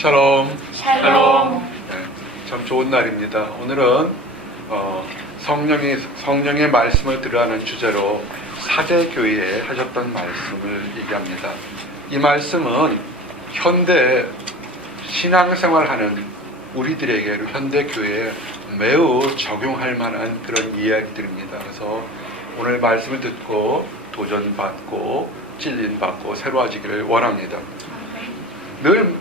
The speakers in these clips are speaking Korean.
샬롬. 샬롬. 네, 참 좋은 날입니다. 오늘은 성령의 말씀을 들으라는 주제로 사대교회에 하셨던 말씀을 얘기합니다. 이 말씀은 현대 신앙생활하는 우리들에게 현대 교회에 매우 적용할 만한 그런 이야기들입니다. 그래서 오늘 말씀을 듣고 도전받고 찔림받고 새로워지기를 원합니다. 늘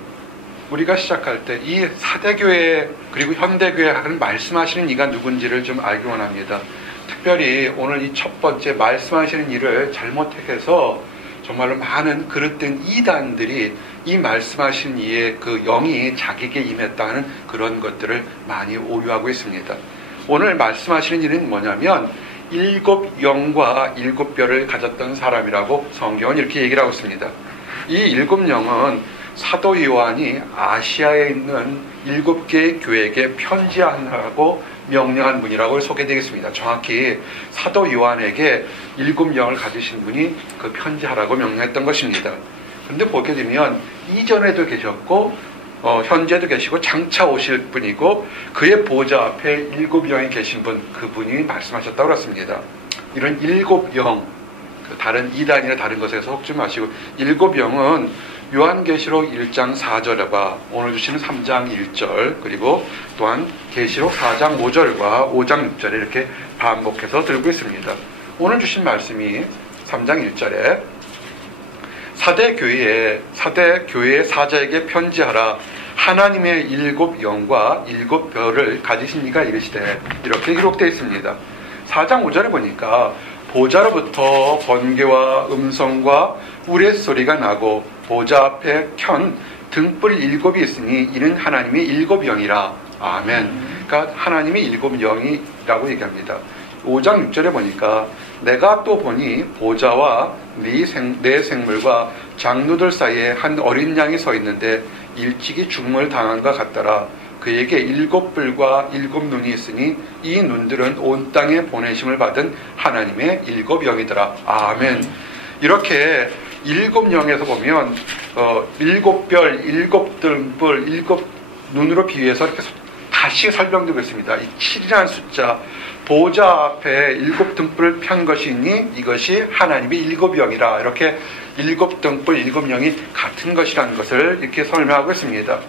우리가 시작할 때 이 사대교회 그리고 현대교회는 말씀하시는 이가 누군지를 좀 알기 원합니다. 특별히 오늘 이 첫 번째 말씀하시는 이를 잘못 택해서 정말로 많은 그릇된 이단들이 이 말씀하신 이의 그 영이 자기에게 임했다는 그런 것들을 많이 오류하고 있습니다. 오늘 말씀하시는 이는 뭐냐면 7 영과 7 뼈를 가졌던 사람이라고 성경은 이렇게 얘기를 하고 있습니다. 이 7 영은 사도 요한이 아시아에 있는 7개의 교회에게 편지하라고 명령한 분이라고 소개되겠습니다. 정확히 사도 요한에게 7 영을 가지신 분이 그 편지하라고 명령했던 것입니다. 그런데 보게 되면 이전에도 계셨고 현재도 계시고 장차 오실 분이고 그의 보좌 앞에 7 영이 계신 분, 그분이 말씀하셨다고 그렇습니다. 이런 7 영, 다른 이단이나 다른 것에 속지 마시고 7 영은 요한계시록 1장 4절과 오늘 주시는 3장 1절 그리고 또한 계시록 4장 5절과 5장 6절에 이렇게 반복해서 들고 있습니다. 오늘 주신 말씀이 3장 1절에 사대교회의 사자에게 편지하라. 하나님의 7 영과 7 뼈를 가지신 이가 이르시되, 이렇게 기록되어 있습니다. 4장 5절에 보니까 보좌로부터 번개와 음성과 우레소리가 나고 보좌 앞에 켠 등불 7이 있으니 이는 하나님의 7 영이라. 아멘. 그러니까 하나님의 7 영이라고 얘기합니다. 5장 6절에 보니까 내가 또 보니 보좌와 네 생물과 장로들 사이에 한 어린 양이 서 있는데 일찍이 죽음을 당한 것 같더라. 그에게 7 뿔과 7 눈이 있으니 이 눈들은 온 땅에 보내심을 받은 하나님의 7 영이더라. 아멘. 이렇게 7 영에서 보면 7 별, 7 등불, 7 눈으로 비유해서 이렇게 다시 설명되고 있습니다. 이 7이라는 숫자, 보좌 앞에 7 등불을 편 것이니 이것이 하나님의 7 영이라. 이렇게 7 등불, 7 영이 같은 것이라는 것을 이렇게 설명하고 있습니다.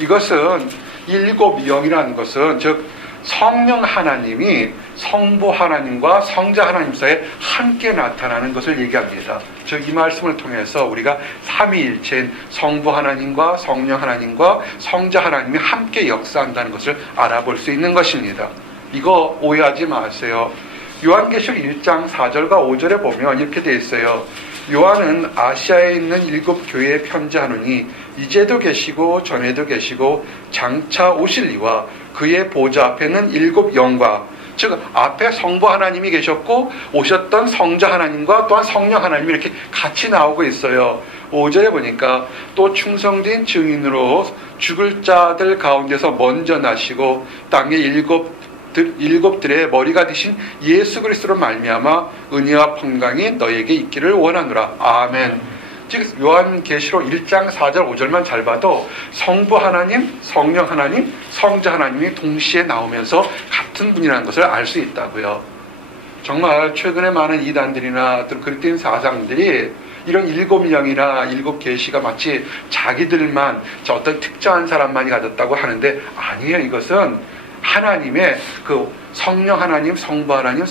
이것은 7 영이라는 것은 즉 성령 하나님이 성부 하나님과 성자 하나님 사이에 함께 나타나는 것을 얘기합니다. 즉 이 말씀을 통해서 우리가 삼위일체인 성부 하나님과 성령 하나님과 성자 하나님이 함께 역사한다는 것을 알아볼 수 있는 것입니다. 이거 오해하지 마세요. 요한계시록 1장 4절과 5절에 보면 이렇게 되어 있어요. 요한은 아시아에 있는 7 교회에 편지하노니 이제도 계시고 전에도 계시고 장차 오실 이와 그의 보좌 앞에는 7 영과, 즉 앞에 성부 하나님이 계셨고 오셨던 성자 하나님과 또한 성령 하나님이 이렇게 같이 나오고 있어요. 5절에 보니까 또 충성된 증인으로 죽을 자들 가운데서 먼저 나시고 땅의 일곱들의 머리가 되신 예수 그리스도로 말미암아 은혜와 평강이 너에게 있기를 원하노라. 아멘. 즉 요한계시록 1장 4절 5절만 잘 봐도 성부 하나님, 성령 하나님, 성자 하나님이 동시에 나오면서 같은 분이라는 것을 알 수 있다고요. 정말 최근에 많은 이단들이나 그릇된 사상들이 이런 7 영이나 7 계시가 마치 자기들만 어떤 특정한 사람만이 가졌다고 하는데 아니에요. 이것은 하나님의 그 성령 하나님, 성부 하나님,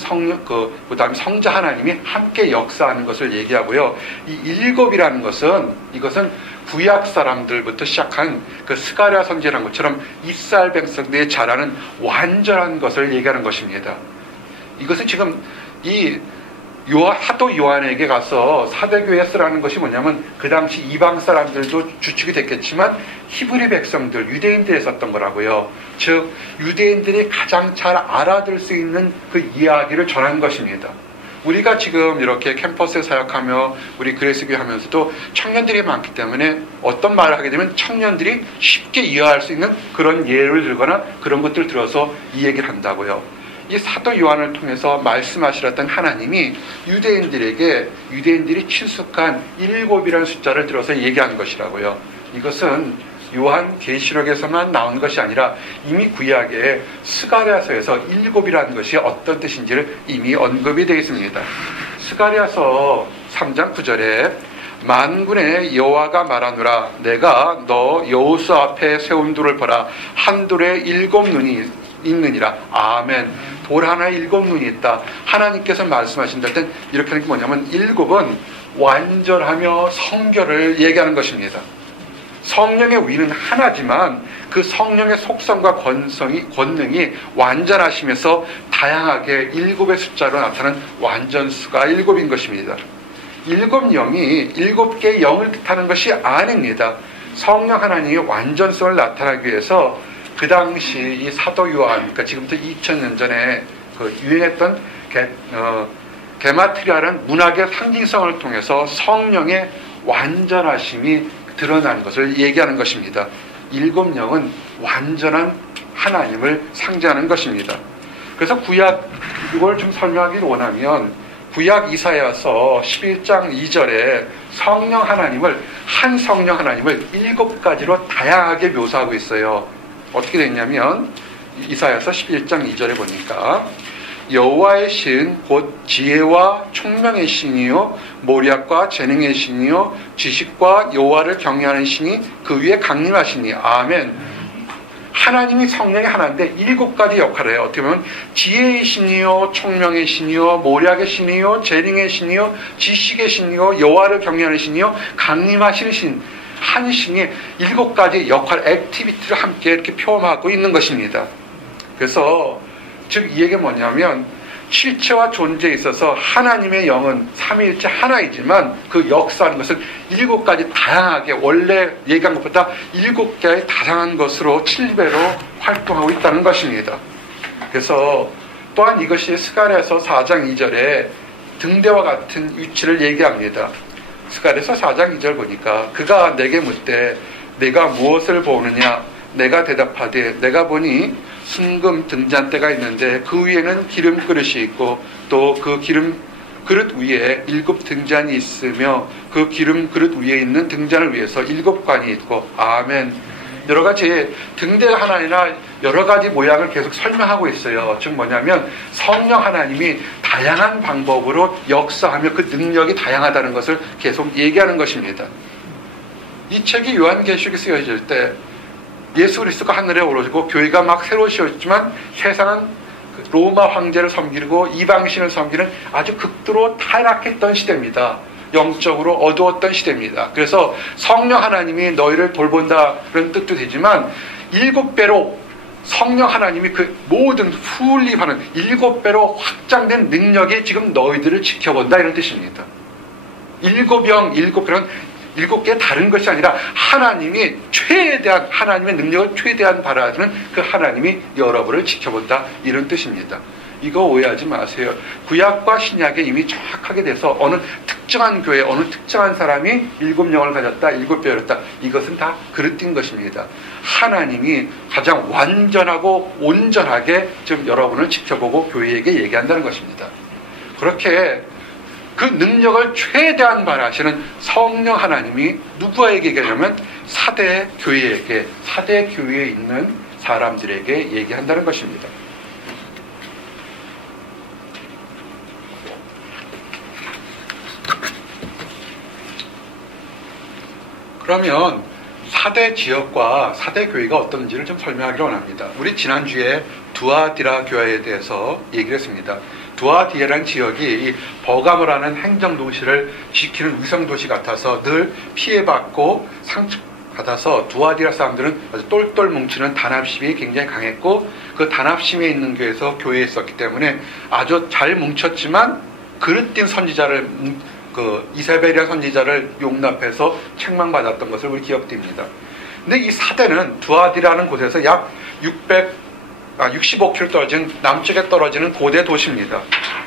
그다음에 성자 하나님이 함께 역사하는 것을 얘기하고요. 이 7이라는 것은 이것은 구약 사람들부터 시작한 그 스가랴 선지라는 것처럼 이스라엘 백성들이 자라는 완전한 것을 얘기하는 것입니다. 이것은 지금 이 사도 요한에게 가서 사대교회 쓰라는 것이 뭐냐면 그 당시 이방 사람들도 주축이 됐겠지만 히브리 백성들, 유대인들이 썼던 거라고요. 즉 유대인들이 가장 잘 알아들 수 있는 그 이야기를 전한 것입니다. 우리가 지금 이렇게 캠퍼스에 사역하며 우리 그레이스교회 하면서도 청년들이 많기 때문에 어떤 말을 하게 되면 청년들이 쉽게 이해할 수 있는 그런 예를 들거나 그런 것들을 들어서 이 얘기를 한다고요. 이 사도 요한을 통해서 말씀하시렸던 하나님이 유대인들이 친숙한 7이라는 숫자를 들어서 얘기한 것이라고요. 이것은 요한계시록에서만 나온 것이 아니라 이미 구약에 스가랴서에서 일곱이라는 것이 어떤 뜻인지를 이미 언급이 되어 있습니다. 스가랴서 3장 9절에 만군의 여호와가 말하노라 내가 너 여호수 앞에 세운 돌을 보라 한 돌에 7눈이 있느니라. 아멘. 돌 하나에 7눈이 있다. 하나님께서 말씀하신다 땐 이렇게 하는 게 뭐냐면 7은 완전하며 성결을 얘기하는 것입니다. 성령의 위는 하나지만 그 성령의 속성과 권능이 완전하시면서 다양하게 7의 숫자로 나타나는 완전수가 7인 것입니다. 7영이 7개의 영을 뜻하는 것이 아닙니다. 성령 하나님이 완전성을 나타나기 위해서 그 당시 이 사도 요한, 그러니까 지금부터 2000년 전에 유행했던 게마트리아라는 문학의 상징성을 통해서 성령의 완전하심이 드러나는 것을 얘기하는 것입니다. 7영은 완전한 하나님을 상징하는 것입니다. 그래서 구약, 이걸 좀 설명하기를 원하면 구약 이사야서 11장 2절에 성령 하나님을, 한 성령 하나님을 7가지로 다양하게 묘사하고 있어요. 어떻게 됐냐면 이사야서 11장 2절에 보니까 여호와의 신 곧 지혜와 총명의 신이요 모략과 재능의 신이요 지식과 여호와를 경외하는 신이 그 위에 강림하시니. 아멘. 하나님이 성령이 하나인데 7가지 역할을 해요. 어떻게 보면 지혜의 신이요 총명의 신이요 모략의 신이요 재능의 신이요 지식의 신이요 여호와를 경외하는 신이요 강림하시는 신, 한 신이 7가지 역할, 액티비티를 함께 이렇게 표현하고 있는 것입니다. 그래서 즉 이 얘기가 뭐냐면 실체와 존재에 있어서 하나님의 영은 삼위일체 하나이지만 그 역사하는 것은 7가지 다양하게 원래 얘기한 것보다 7개의 다양한 것으로 7배로 활동하고 있다는 것입니다. 그래서 또한 이것이 스가랴서 4장 2절에 등대와 같은 위치를 얘기합니다. 스가랴서 4장 2절 보니까 그가 내게 묻되 내가 무엇을 보느냐 내가 대답하되 내가 보니 순금 등잔대가 있는데 그 위에는 기름 그릇이 있고 또 그 기름 그릇 위에 7 등잔이 있으며 그 기름 그릇 위에 있는 등잔을 위해서 7관이 있고. 아멘. 여러 가지 등대 하나이나 여러 가지 모양을 계속 설명하고 있어요. 즉 뭐냐면 성령 하나님이 다양한 방법으로 역사하며 그 능력이 다양하다는 것을 계속 얘기하는 것입니다. 이 책이 요한계시록에 쓰여질 때 예수 그리스도가 하늘에 오르시고 교회가 막 새로 세워졌지만 세상은 로마 황제를 섬기고 이방신을 섬기는 아주 극도로 타락했던 시대입니다. 영적으로 어두웠던 시대입니다. 그래서 성령 하나님이 너희를 돌본다 그런 뜻도 되지만 7배로 성령 하나님이 그 모든 풀립하는 7배로 확장된 능력이 지금 너희들을 지켜본다 이런 뜻입니다. 7영, 7배는 7개 다른 것이 아니라 하나님이 최대한 하나님의 능력을 최대한 발휘하는 그 하나님이 여러분을 지켜본다 이런 뜻입니다. 이거 오해하지 마세요. 구약과 신약에 이미 정확하게 돼서 어느 특정한 교회 어느 특정한 사람이 7영을 가졌다 7배였다 이것은 다 그릇된 것입니다. 하나님이 가장 완전하고 온전하게 지금 여러분을 지켜보고 교회에게 얘기한다는 것입니다. 그렇게 그 능력을 최대한 발휘하시는 성령 하나님이 누구에게 얘기하냐면 사대 교회에게, 사대 교회에 있는 사람들에게 얘기한다는 것입니다. 그러면 사대 지역과 사대 교회가 어떤지를 좀 설명하기를 원합니다. 우리 지난주에 두아디라 교회에 대해서 얘기를 했습니다. 두아디라는 지역이 이 버가모라는 행정도시를 지키는 위성도시 같아서 늘 피해받고 상처받아서 두아디라 사람들은 아주 똘똘 뭉치는 단합심이 굉장히 강했고 그 단합심에 있는 교회에서 교회에 있었기 때문에 아주 잘 뭉쳤지만 그릇된 선지자를 그 이세벨이라는 선지자를 용납해서 책망받았던 것을 우리 기억됩니다. 근데 이 사대는 두아디라는 곳에서 약 65km 떨어진 남쪽에 떨어지는 고대 도시입니다.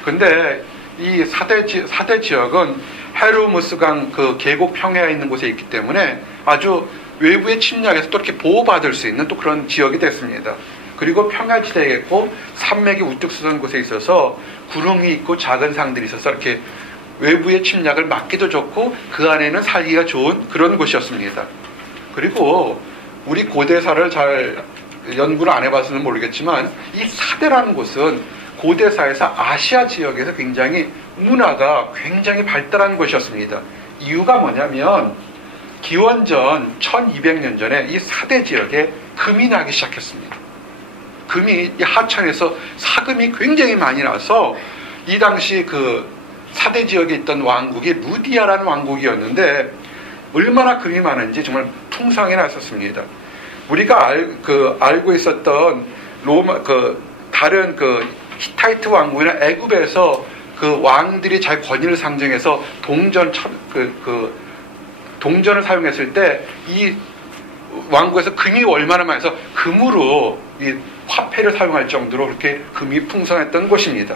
근데 이 사대 지역은 헤르무스강 그 계곡 평야에 있는 곳에 있기 때문에 아주 외부의 침략에서 또 이렇게 보호받을 수 있는 또 그런 지역이 됐습니다. 그리고 평야지대에 있고 산맥이 우뚝 솟은 곳에 있어서 구름이 있고 작은 상들이 있어서 이렇게 외부의 침략을 막기도 좋고 그 안에는 살기가 좋은 그런 곳이었습니다. 그리고 우리 고대사를 잘 연구를 안 해봐서는 모르겠지만 이 사대라는 곳은 고대사에서 아시아 지역에서 굉장히 문화가 굉장히 발달한 곳이었습니다. 이유가 뭐냐면 기원전 1200년 전에 이 사대 지역에 금이 나기 시작했습니다. 금이 이 하천에서 사금이 굉장히 많이 나서 이 당시 그 사대 지역에 있던 왕국이 루디아라는 왕국이었는데 얼마나 금이 많은지 정말 풍성해 났었습니다. 우리가 알고 있었던 다른 히타이트 왕국이나 애굽에서 그 왕들이 자기 권위를 상징해서 동전을 사용했을 때 이 왕국에서 금이 얼마나 많아서 금으로 이 화폐를 사용할 정도로 그렇게 금이 풍성했던 곳입니다.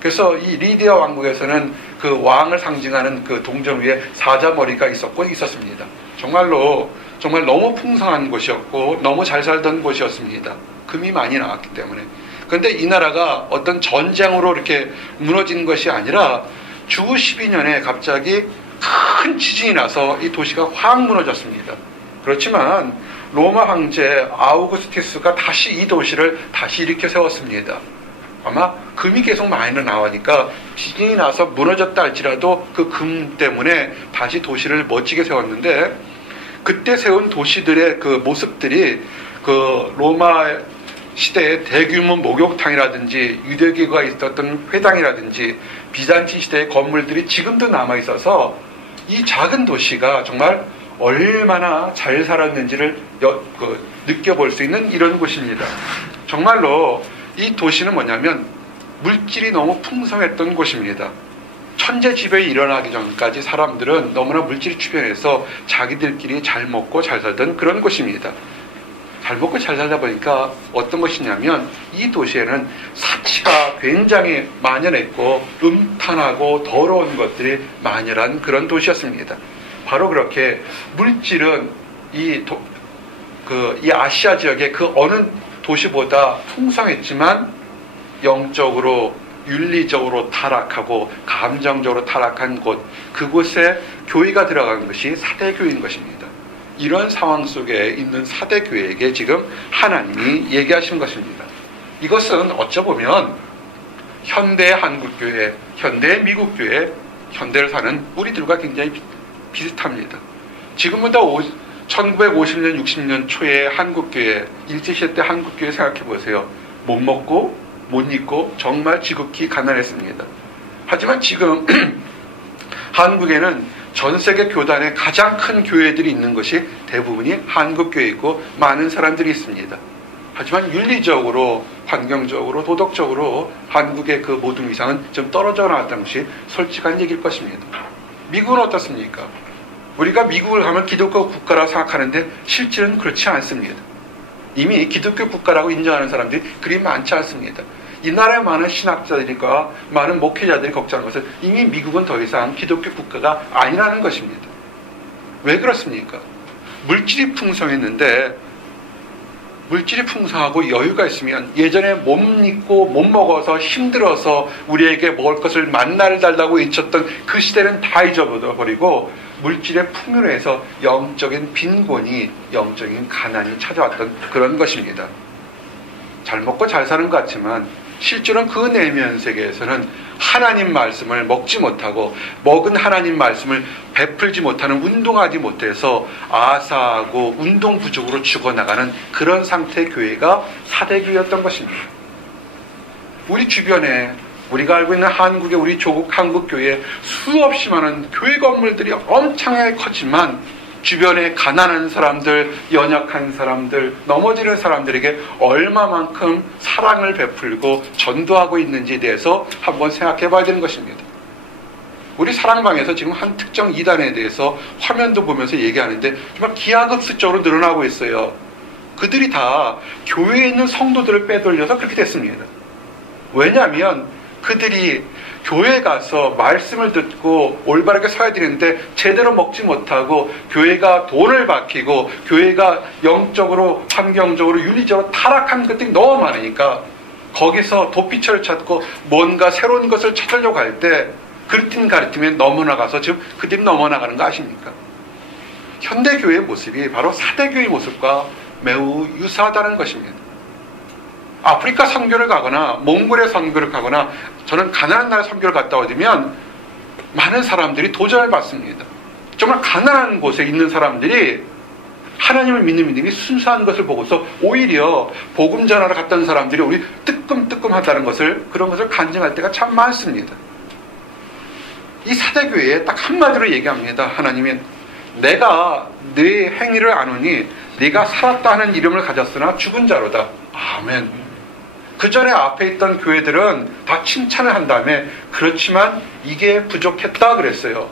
그래서 이 리디아 왕국에서는 그 왕을 상징하는 그 동전 위에 사자머리가 있었습니다. 정말 너무 풍성한 곳이었고 너무 잘 살던 곳이었습니다. 금이 많이 나왔기 때문에. 그런데 이 나라가 어떤 전쟁으로 이렇게 무너진 것이 아니라 주 12년에 갑자기 큰 지진이 나서 이 도시가 확 무너졌습니다. 그렇지만 로마 황제 아우구스티스가 다시 이 도시를 다시 일으켜 세웠습니다. 아마 금이 계속 많이 나오니까 지진이 나서 무너졌다 할지라도 그 금 때문에 다시 도시를 멋지게 세웠는데, 그때 세운 도시들의 그 모습들이 그 로마 시대의 대규모 목욕탕이라든지 유대교가 있었던 회당이라든지 비잔틴 시대의 건물들이 지금도 남아있어서 이 작은 도시가 정말 얼마나 잘 살았는지를 느껴볼 수 있는 이런 곳입니다. 정말로 이 도시는 뭐냐면 물질이 너무 풍성했던 곳입니다. 천재지변이 일어나기 전까지 사람들은 너무나 물질이 주변에서 자기들끼리 잘 먹고 잘 살던 그런 곳입니다. 잘 먹고 잘 살다 보니까 어떤 것이냐면 이 도시에는 사치가 굉장히 만연했고 음탄하고 더러운 것들이 만연한 그런 도시였습니다. 바로 그렇게 물질은 이 아시아 지역의 그 어느 도시보다 풍성했지만 영적으로 윤리적으로 타락하고 감정적으로 타락한 곳, 그곳에 교회가 들어간 것이 사대교회인 것입니다. 이런 상황 속에 있는 사대교회에게 지금 하나님이 얘기하신 것입니다. 이것은 어쩌보면 현대의 한국교회, 현대의 미국교회, 현대를 사는 우리들과 굉장히 비슷합니다. 지금보다 1950년, 60년 초에 한국교회, 일제시대 때 한국교회 생각해 보세요. 못 먹고 못 입고 정말 지극히 가난했습니다. 하지만 지금 한국에는 전 세계 교단의 가장 큰 교회들이 있는 것이 대부분이 한국교회이고 많은 사람들이 있습니다. 하지만 윤리적으로, 환경적으로, 도덕적으로 한국의 그 모든 위상은 좀 떨어져 나왔다는 것이 솔직한 얘기일 것입니다. 미국은 어떻습니까? 우리가 미국을 가면 기독교 국가라고 생각하는데 실제는 그렇지 않습니다. 이미 기독교 국가라고 인정하는 사람들이 그리 많지 않습니다. 이 나라의 많은 신학자들과 많은 목회자들이 걱정하는 것은 이미 미국은 더 이상 기독교 국가가 아니라는 것입니다. 왜 그렇습니까? 물질이 풍성했는데, 물질이 풍성하고 여유가 있으면 예전에 못 입고 못 먹어서 힘들어서 우리에게 먹을 것을 만나를 달라고 외쳤던 그 시대는 다 잊어버리고 물질의 풍요로 해서 영적인 빈곤이, 영적인 가난이 찾아왔던 그런 것입니다. 잘 먹고 잘 사는 것 같지만 실제로는 그 내면 세계에서는 하나님 말씀을 먹지 못하고 먹은 하나님 말씀을 베풀지 못하는, 운동하지 못해서 아사하고 운동 부족으로 죽어나가는 그런 상태의 교회가 사대교회였던 것입니다. 우리 주변에 우리가 알고 있는 한국의 우리 조국 한국교회에 수없이 많은 교회 건물들이 엄청나게 컸지만 주변에 가난한 사람들, 연약한 사람들, 넘어지는 사람들에게 얼마만큼 사랑을 베풀고 전도하고 있는지에 대해서 한번 생각해 봐야 되는 것입니다. 우리 사랑방에서 지금 한 특정 이단에 대해서 화면도 보면서 얘기하는데 정말 기하급수적으로 늘어나고 있어요. 그들이 다 교회에 있는 성도들을 빼돌려서 그렇게 됐습니다. 왜냐하면 그들이 교회에 가서 말씀을 듣고 올바르게 서야 되는데 제대로 먹지 못하고 교회가 돈을 바뀌고 교회가 영적으로, 환경적으로, 윤리적으로 타락한 것들이 너무 많으니까 거기서 도피처를 찾고 뭔가 새로운 것을 찾으려고 할 때 그릇된 가르침에 넘어나가서 지금 그들이 넘어나가는 거 아십니까? 현대교회의 모습이 바로 사대교회의 모습과 매우 유사하다는 것입니다. 아프리카 선교를 가거나 몽골에 선교를 가거나 저는 가난한 나라 선교를 갔다 오면 많은 사람들이 도전을 받습니다. 정말 가난한 곳에 있는 사람들이 하나님을 믿는 믿음이 순수한 것을 보고서 오히려 복음 전하러 갔던 사람들이 우리 뜨끔뜨끔하다는 것을, 그런 것을 간증할 때가 참 많습니다. 이 사대교회에 딱 한마디로 얘기합니다. 하나님은 내가 네 행위를 아노니 네가 살았다 하는 이름을 가졌으나 죽은 자로다. 아멘. 그 전에 앞에 있던 교회들은 다 칭찬을 한 다음에 그렇지만 이게 부족했다 그랬어요.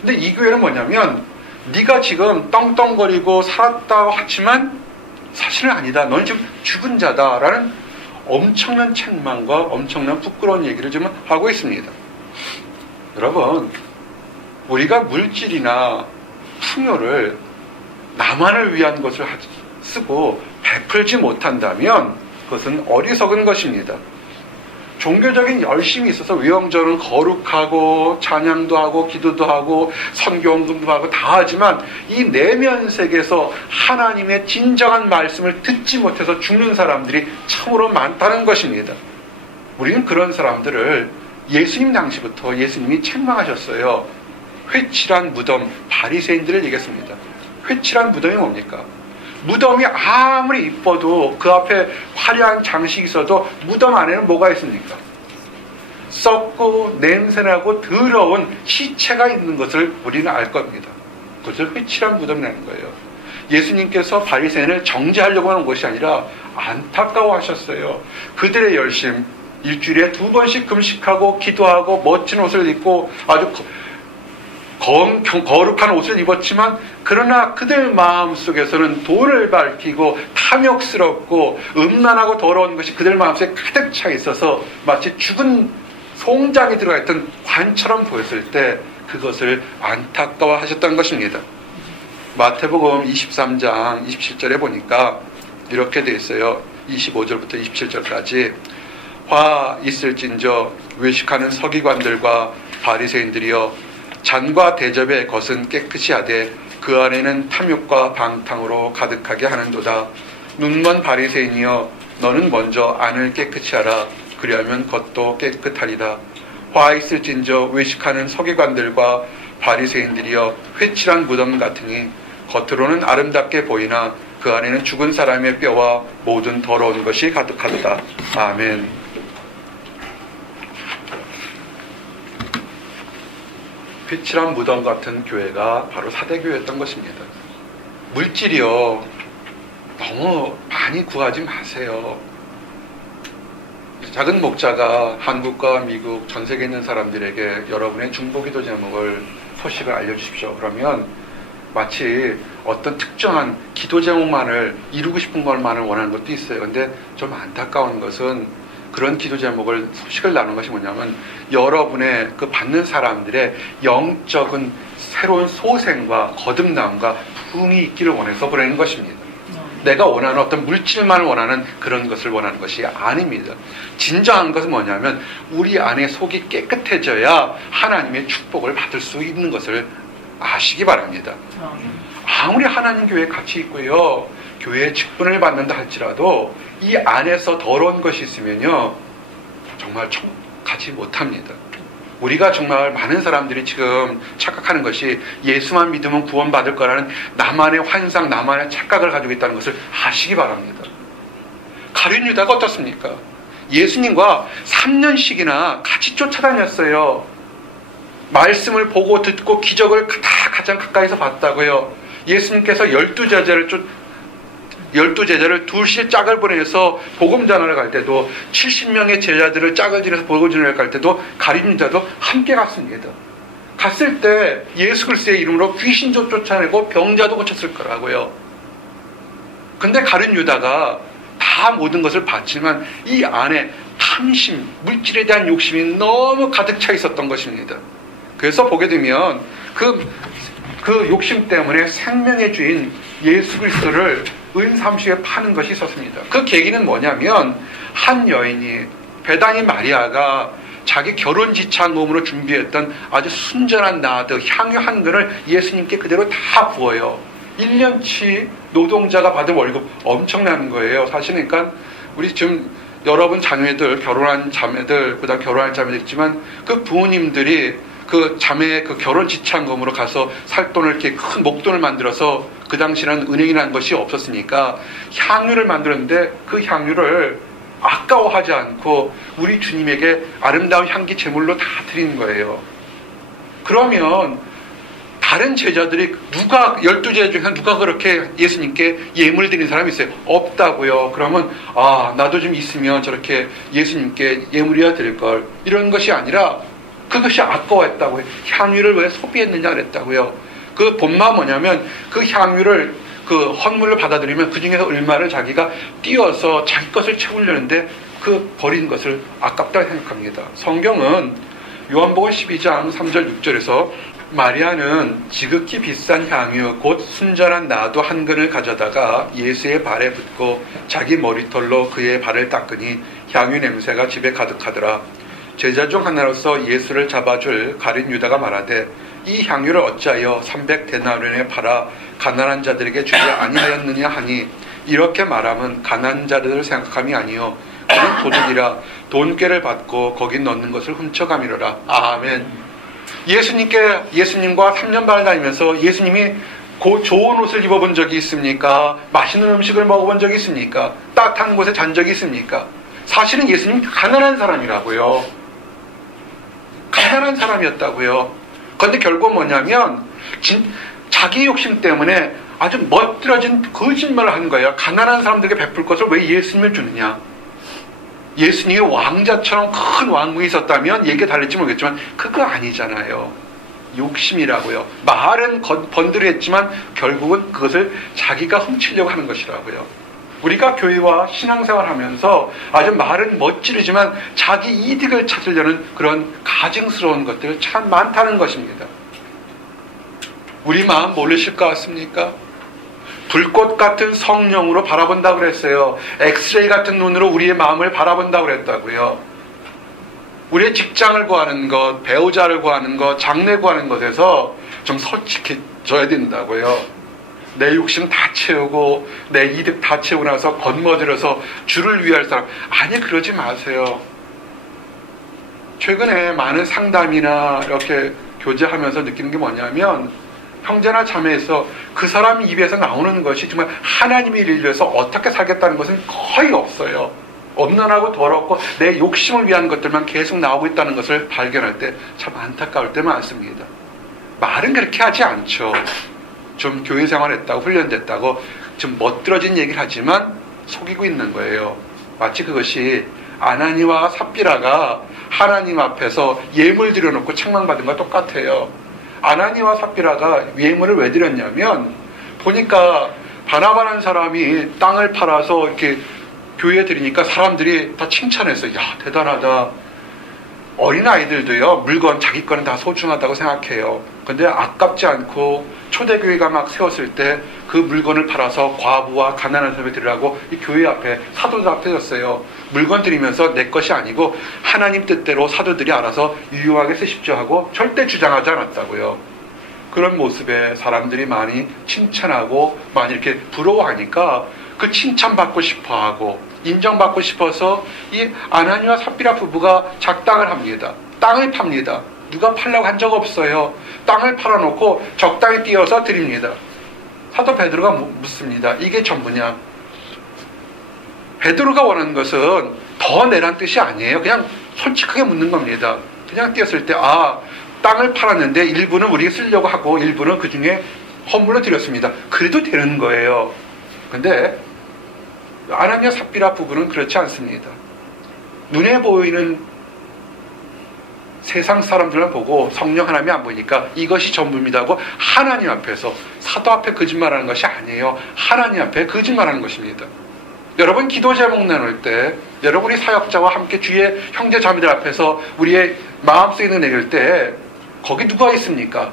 근데 이 교회는 뭐냐면 네가 지금 떵떵거리고 살았다고 하지만 사실은 아니다. 넌 지금 죽은 자다라는 엄청난 책망과 엄청난 부끄러운 얘기를 지금 하고 있습니다. 여러분, 우리가 물질이나 풍요를 나만을 위한 것을 쓰고 베풀지 못한다면 그것은 어리석은 것입니다. 종교적인 열심이 있어서 외형적으로는 거룩하고 찬양도 하고 기도도 하고 선교운동도 하고 다 하지만 이 내면 세계에서 하나님의 진정한 말씀을 듣지 못해서 죽는 사람들이 참으로 많다는 것입니다. 우리는 그런 사람들을 예수님 당시부터 예수님이 책망하셨어요. 회칠한 무덤, 바리새인들을 얘기했습니다. 회칠한 무덤이 뭡니까? 무덤이 아무리 이뻐도 그 앞에 화려한 장식이 있어도 무덤 안에는 뭐가 있습니까? 썩고 냄새나고 더러운 시체가 있는 것을 우리는 알 겁니다. 그것을 회칠한 무덤이라는 거예요. 예수님께서 바리새인을 정죄하려고 하는 것이 아니라 안타까워하셨어요. 그들의 열심, 일주일에 2번씩 금식하고 기도하고 멋진 옷을 입고 아주 거룩한 옷을 입었지만 그러나 그들 마음속에서는 돈을 밝히고 탐욕스럽고 음란하고 더러운 것이 그들 마음속에 가득 차 있어서 마치 죽은 송장이 들어가 있던 관처럼 보였을 때 그것을 안타까워하셨던 것입니다. 마태복음 23장 27절에 보니까 이렇게 되어 있어요. 25절부터 27절까지 화 있을진저 외식하는 서기관들과 바리새인들이여 잔과 대접의 것은 깨끗이 하되 그 안에는 탐욕과 방탕으로 가득하게 하는도다. 눈먼 바리새인이여 너는 먼저 안을 깨끗이 하라. 그리하면 겉도 깨끗하리라. 화 있을진저 외식하는 서기관들과 바리새인들이여 회칠한 무덤 같으니 겉으로는 아름답게 보이나 그 안에는 죽은 사람의 뼈와 모든 더러운 것이 가득하도다. 아멘. 회칠한 무덤 같은 교회가 바로 사대교회였던 것입니다. 물질이요, 너무 많이 구하지 마세요. 작은 목자가 한국과 미국 전 세계에 있는 사람들에게 여러분의 중보기도 제목을 소식을 알려주십시오. 그러면 마치 어떤 특정한 기도 제목만을 이루고 싶은 것만을 원하는 것도 있어요. 근데 좀 안타까운 것은 그런 기도 제목을 소식을 나누는 것이 뭐냐면 여러분의 그 받는 사람들의 영적인 새로운 소생과 거듭남과 부흥이 있기를 원해서 보내는 것입니다. 내가 원하는 어떤 물질만을 원하는 그런 것을 원하는 것이 아닙니다. 진정한 것은 뭐냐면 우리 안에 속이 깨끗해져야 하나님의 축복을 받을 수 있는 것을 아시기 바랍니다. 아무리 하나님 교회에 같이 있고요, 교회의 직분을 받는다 할지라도 이 안에서 더러운 것이 있으면요 정말 가지 못합니다. 우리가 정말 많은 사람들이 지금 착각하는 것이 예수만 믿으면 구원받을 거라는 나만의 환상, 나만의 착각을 가지고 있다는 것을 아시기 바랍니다. 가룟 유다가 어떻습니까? 예수님과 3년씩이나 같이 쫓아다녔어요. 말씀을 보고 듣고 기적을 다 가장 가까이서 봤다고요. 예수님께서 12제자를 둘씩 짝을 보내서 복음 전하러 갈 때도 70명의 제자들을 짝을 지내서 복음 전하러 갈 때도 가룟 유다도 함께 갔습니다. 갔을 때 예수 그리스도의 이름으로 귀신도 쫓아내고 병자도 고쳤을 거라고요. 근데 가룟 유다가 다 모든 것을 봤지만 이 안에 탐심, 물질에 대한 욕심이 너무 가득 차 있었던 것입니다. 그래서 보게 되면 그 욕심 때문에 생명의 주인 예수 그리스도를 은삼식에 파는 것이 있었습니다. 그 계기는 뭐냐면 한 여인이 베다니 마리아가 자기 결혼 지창 몸으로 준비했던 아주 순전한 나드 향유 한 근을 예수님께 그대로 다 부어요. 1년치 노동자가 받은 월급 엄청나는 거예요. 사실은 그러니까 우리 지금 여러분 자녀들, 결혼한 자매들, 그다음 결혼할 자매들 있지만 그 부모님들이 그 자매의 그 결혼 지참금으로 가서 살 돈을 이렇게 큰 목돈을 만들어서 그 당시에는 은행이라는 것이 없었으니까 향유를 만들었는데 그 향유를 아까워하지 않고 우리 주님에게 아름다운 향기 제물로 다 드리는 거예요. 그러면 다른 제자들이 누가 12제자 중에 누가 그렇게 예수님께 예물 드린 사람이 있어요? 없다고요. 그러면 나도 좀 있으면 저렇게 예수님께 예물이야 드릴 걸, 이런 것이 아니라 그것이 아까워했다고요. 향유를 왜 소비했느냐 그랬다고요. 그 본마가 뭐냐면 그 향유를 그 헌물을 받아들이면 그 중에서 얼마를 자기가 띄어서 자기 것을 채우려는데 그 버린 것을 아깝다고 생각합니다. 성경은 요한복음 12장 3절 6절에서 마리아는 지극히 비싼 향유 곧 순전한 나도 한 근을 가져다가 예수의 발에 붓고 자기 머리털로 그의 발을 닦으니 향유 냄새가 집에 가득하더라. 제자 중 하나로서 예수를 잡아줄 가룟 유다가 말하되 이 향유를 어찌하여 300데나리온에 팔아 가난한 자들에게 주지 아니하였느냐 하니, 이렇게 말하면 가난한 자들을 생각함이 아니요 그는 도둑이라 돈꾀를 받고 거기 넣는 것을 훔쳐가미로라. 아멘. 예수님과 3년 반을 다니면서 예수님이 좋은 옷을 입어본 적이 있습니까? 맛있는 음식을 먹어본 적이 있습니까? 따뜻한 곳에 잔 적이 있습니까? 사실은 예수님이 가난한 사람이라고요. 가난한 사람이었다고요. 그런데 결국 뭐냐면 자기 욕심 때문에 아주 멋들어진 거짓말을 한 거예요. 가난한 사람들에게 베풀 것을 왜 예수님을 주느냐. 예수님이 왕자처럼 큰 왕궁이 있었다면 얘기가 달릴지 모르겠지만 그거 아니잖아요. 욕심이라고요. 말은 번들했지만 결국은 그것을 자기가 훔치려고 하는 것이라고요. 우리가 교회와 신앙생활하면서 아주 말은 멋지르지만 자기 이득을 찾으려는 그런 가증스러운 것들 참 많다는 것입니다. 우리 마음 모르실 것 같습니까? 불꽃 같은 성령으로 바라본다고 그랬어요. 엑스레이 같은 눈으로 우리의 마음을 바라본다고 그랬다고요. 우리의 직장을 구하는 것, 배우자를 구하는 것, 장래 구하는 것에서 좀 솔직해져야 된다고요. 내 욕심 다 채우고 내 이득 다 채우고 나서 건머들어서 주를 위할 사람, 아니 그러지 마세요. 최근에 많은 상담이나 이렇게 교제하면서 느끼는 게 뭐냐면 형제나 자매에서 그 사람 입에서 나오는 것이 정말 하나님의 일을 위해서 어떻게 살겠다는 것은 거의 없어요. 엄난하고 더럽고 내 욕심을 위한 것들만 계속 나오고 있다는 것을 발견할 때 참 안타까울 때 많습니다. 말은 그렇게 하지 않죠. 좀 교회 생활했다고 훈련됐다고 좀 멋들어진 얘기를 하지만 속이고 있는 거예요. 마치 그것이 아나니와 삽비라가 하나님 앞에서 예물 드려놓고 책망받은 것과 똑같아요. 아나니와 삽비라가 예물을 왜 드렸냐면 보니까 바나바라는 사람이 땅을 팔아서 이렇게 교회에 드리니까 사람들이 다 칭찬했어요. 야, 대단하다. 어린아이들도요, 물건, 자기 거는 다 소중하다고 생각해요. 근데 아깝지 않고 초대교회가 막 세웠을 때 그 물건을 팔아서 과부와 가난한 사람에 드리라고 이 교회 앞에 사도들 앞에 섰어요. 물건 드리면서 내 것이 아니고 하나님 뜻대로 사도들이 알아서 유용하게 쓰십시오 하고 절대 주장하지 않았다고요. 그런 모습에 사람들이 많이 칭찬하고 많이 이렇게 부러워하니까 그 칭찬받고 싶어하고 인정받고 싶어서 이 아나니와 삽비라 부부가 작당을 합니다. 땅을 팝니다. 누가 팔라고 한 적 없어요. 땅을 팔아놓고 적당히 띄어서 드립니다. 사도 베드로가 묻습니다. 이게 전부냐? 베드로가 원하는 것은 더 내란 뜻이 아니에요. 그냥 솔직하게 묻는 겁니다. 그냥 띄었을 때 땅을 팔았는데 일부는 우리가 쓰려고 하고 일부는 그 중에 헌물로 드렸습니다. 그래도 되는 거예요. 근데 아나니아 삽비라 부부는 그렇지 않습니다. 눈에 보이는 세상 사람들만 보고 성령 하나님이 안 보이니까 이것이 전부입니다 하고 하나님 앞에서, 사도 앞에 거짓말하는 것이 아니에요. 하나님 앞에 거짓말하는 것입니다. 여러분 기도 제목 나눌 때, 여러분이 사역자와 함께 주위의 형제 자매들 앞에서 우리의 마음속에 있는 내릴 때 거기 누가 있습니까?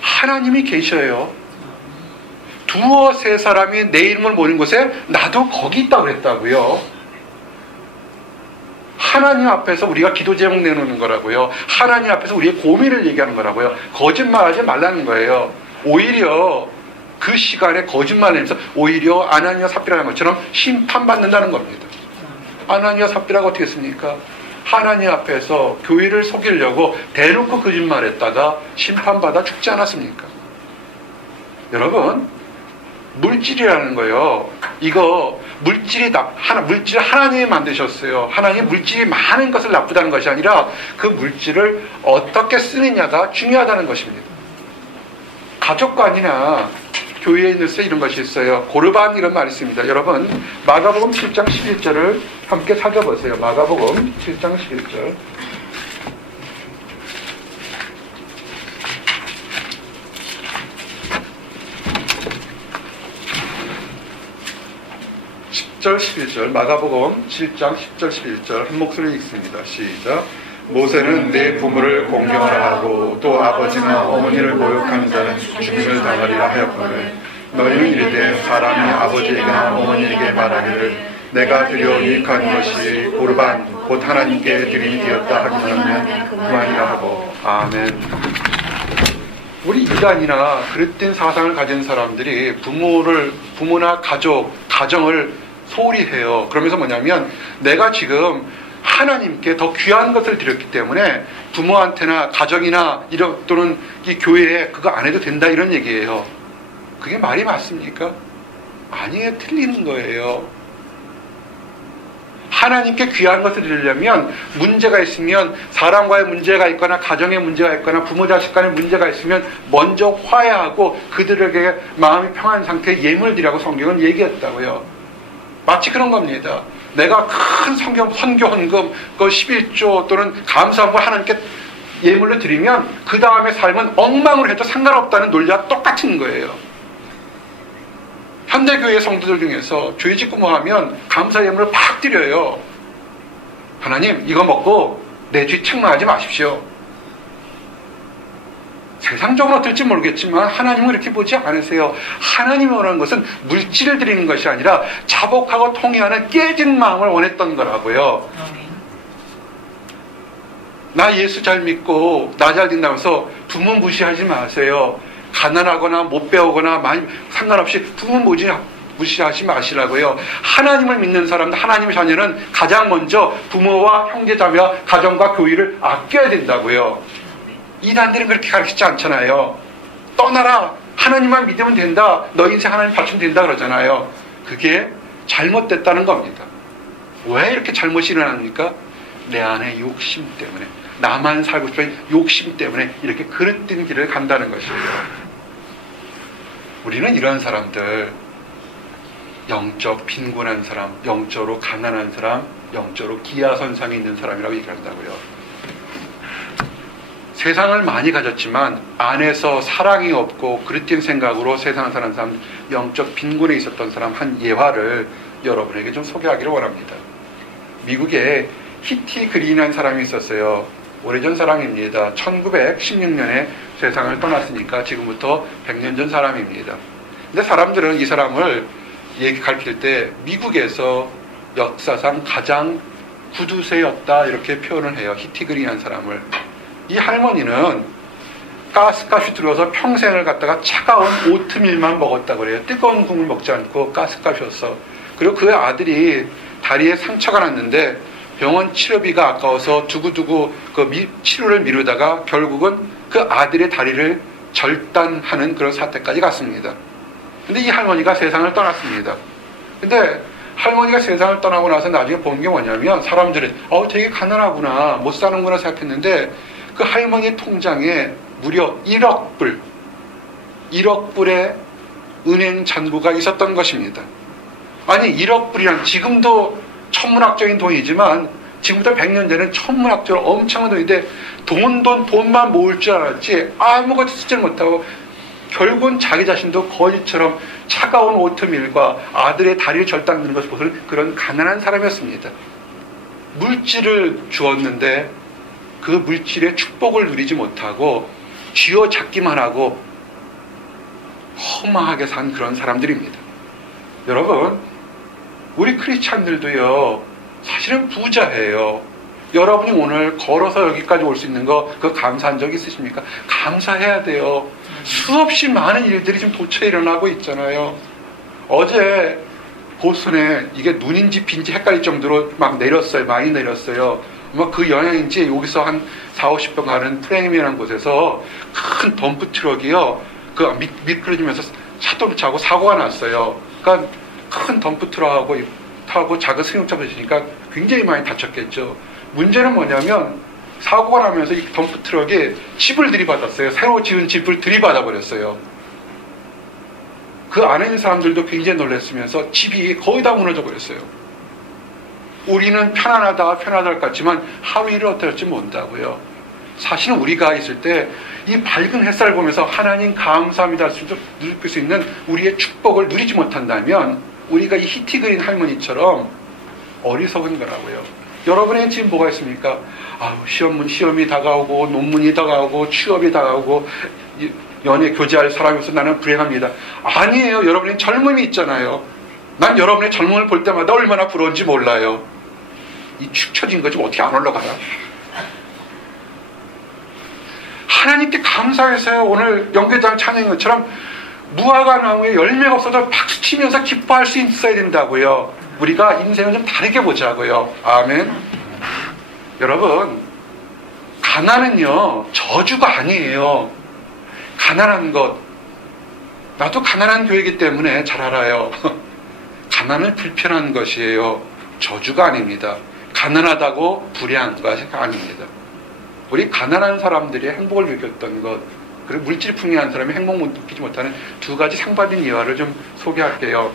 하나님이 계셔요. 두어 세 사람이 내 이름을 모는 곳에 나도 거기 있다고 그랬다고요. 하나님 앞에서 우리가 기도 제목 내놓는 거라고요. 하나님 앞에서 우리의 고민을 얘기하는 거라고요. 거짓말하지 말라는 거예요. 오히려 그 시간에 거짓말을 하면서 오히려 아나니아 삽비라는 것처럼 심판받는다는 겁니다. 아나니아 삽비라가 어떻게 했습니까? 하나님 앞에서 교회를 속이려고 대놓고 거짓말했다가 심판받아 죽지 않았습니까? 여러분, 물질이라는 거요. 이거 물질이다. 물질 하나님이 만드셨어요. 하나님 물질이 많은 것을 나쁘다는 것이 아니라 그 물질을 어떻게 쓰느냐가 중요하다는 것입니다. 가족관이나 교회에 있는 이런 것이 있어요. 고르반 이런 말이 있습니다. 여러분, 마가복음 7장 11절을 함께 살펴보세요. 마가복음 7장 11절. 10절 11절 마가복음 7장 10절 11절 한 목소리 읽습니다. 시작. 모세는 내 부모를 공경하라 하고 또 아버지나 어머니를 모욕하는 자는 죽임을 당하리라 하였거늘 너희는 이르되 사람이 아버지에게나 어머니에게 말하기를 내가 드려 유익한 것이 고르반 곧 하나님께 드림이 되었다 하기만 그만이라 하고. 아멘. 우리 이단이나 그릇된 사상을 가진 사람들이 부모나 가정을 소홀히 해요. 그러면서 뭐냐면 내가 지금 하나님께 더 귀한 것을 드렸기 때문에 부모한테나 가정이나 또는 이 교회에 그거 안 해도 된다 이런 얘기예요. 그게 말이 맞습니까? 아니에요. 틀리는 거예요. 하나님께 귀한 것을 드리려면 문제가 있으면 사람과의 문제가 있거나 가정에 문제가 있거나 부모 자식 간에 문제가 있으면 먼저 화해하고 그들에게 마음이 평안한 상태에 예물을 드리라고 성경은 얘기했다고요. 마치 그런 겁니다. 내가 큰 선교 헌금, 그 11조 또는 감사함을 하나님께 예물로 드리면 그 다음에 삶은 엉망으로 해도 상관없다는 논리와 똑같은 거예요. 현대교회 성도들 중에서 죄 짓고 뭐 하면 감사 예물을 팍 드려요. 하나님 이거 먹고 내 죄 책망하지 마십시오. 세상적으로 어떨지 모르겠지만 하나님은 이렇게 보지 않으세요. 하나님이 원하는 것은 물질을 드리는 것이 아니라 자복하고 통회하는 깨진 마음을 원했던 거라고요. 나 예수 잘 믿고 나 잘 된다면서 부모 무시하지 마세요. 가난하거나 못 배우거나 많이 상관없이 부모 무시하지 마시라고요. 하나님을 믿는 사람들, 하나님의 자녀는 가장 먼저 부모와 형제자매와 가정과 교회를 아껴야 된다고요. 이단들은 그렇게 가르치지 않잖아요. 떠나라. 하나님만 믿으면 된다. 너 인생 하나님 바치면 된다 그러잖아요. 그게 잘못됐다는 겁니다. 왜 이렇게 잘못이 일어납니까? 내 안에 욕심 때문에, 나만 살고 싶은 욕심 때문에 이렇게 그릇된 길을 간다는 것이에요. 우리는 이런 사람들, 영적 빈곤한 사람, 영적으로 가난한 사람, 영적으로 기하선상에 있는 사람이라고 얘기한다고요. 세상을 많이 가졌지만 안에서 사랑이 없고 그릇된 생각으로 세상을 사는 사람, 영적 빈곤에 있었던 사람 한 예화를 여러분에게 좀 소개하기를 원합니다. 미국에 히티 그린이라는 사람이 있었어요. 오래전 사람입니다. 1916년에 세상을 떠났으니까 지금부터 100년 전 사람입니다. 근데 사람들은 이 사람을 가르칠 때 미국에서 역사상 가장 구두쇠였다 이렇게 표현을 해요. 히티 그린이라는 사람을. 이 할머니는 가스가스 들어서 평생을 갖다가 차가운 오트밀만 먹었다고 그래요. 뜨거운 국물 먹지 않고 가스가스였어. 그리고 그 아들이 다리에 상처가 났는데 병원 치료비가 아까워서 두고두고 치료를 미루다가 결국은 그 아들의 다리를 절단하는 그런 사태까지 갔습니다. 근데 이 할머니가 세상을 떠났습니다. 근데 할머니가 세상을 떠나고 나서 나중에 본 게 뭐냐면 사람들은 되게 가난하구나, 못 사는구나 생각했는데 그 할머니 통장에 무려 1억 불의 은행 잔고가 있었던 것입니다. 아니 1억 불이란 지금도 천문학적인 돈이지만 지금부터 100년 전에는 천문학적으로 엄청난 돈인데 돈만 모을 줄 알았지 아무것도 쓰지 못하고 결국은 자기 자신도 거지처럼 차가운 오트밀과 아들의 다리를 절단하는 것을 보는 그런 가난한 사람이었습니다. 물질을 주었는데 그 물질의 축복을 누리지 못하고 쥐어잡기만 하고 허망하게 산 그런 사람들입니다. 여러분, 우리 크리스찬들도요 사실은 부자예요. 여러분이 오늘 걸어서 여기까지 올 수 있는 거 그거 감사한 적 있으십니까? 감사해야 돼요. 수없이 많은 일들이 지금 도처에 일어나고 있잖아요. 어제 보스턴에 이게 눈인지 빈지 헷갈릴 정도로 막 내렸어요. 많이 내렸어요. 아마 그 영향인지 여기서 한 40, 50분 가는 프레임이라는 곳에서 큰 덤프 트럭이요. 그 미끄러지면서 차도를 차고 사고가 났어요. 그러니까 큰 덤프 트럭하고 타고 작은 승용차 부딪히니까 굉장히 많이 다쳤겠죠. 문제는 뭐냐면 사고가 나면서 이 덤프 트럭이 집을 들이받았어요. 새로 지은 집을 들이받아 버렸어요. 그 안에 있는 사람들도 굉장히 놀랐으면서 집이 거의 다 무너져 버렸어요. 우리는 편안하다 것 같지만 하루 일을 어떻게 할지 모른다고요. 사실은 우리가 있을 때 이 밝은 햇살을 보면서 하나님 감사합니다 할 수 느낄 수 있는 우리의 축복을 누리지 못한다면 우리가 이 히티그린 할머니처럼 어리석은 거라고요. 여러분의 지금 뭐가 있습니까? 시험이 다가오고 논문이 다가오고 취업이 다가오고 연애 교제할 사람이 없어 나는 불행합니다. 아니에요. 여러분의 젊음이 있잖아요. 난 여러분의 젊음을 볼 때마다 얼마나 부러운지 몰라요. 이 축 처진 거 좀 어떻게 안 올라가나? 하나님께 감사해서요. 오늘 연결장 찬양인 것처럼 무화과 나무에 열매가 없어도 박수치면서 기뻐할 수 있어야 된다고요. 우리가 인생을 좀 다르게 보자고요. 아멘. 여러분, 가난은요 저주가 아니에요. 가난한 것, 나도 가난한 교회이기 때문에 잘 알아요. 가난은 불편한 것이에요. 저주가 아닙니다. 가난하다고 불행한 것이 아닙니다. 우리 가난한 사람들이 행복을 느꼈던 것, 그리고 물질이 풍요한 사람이 행복 못 느끼지 못하는 두 가지 상반된 예화를 좀 소개할게요.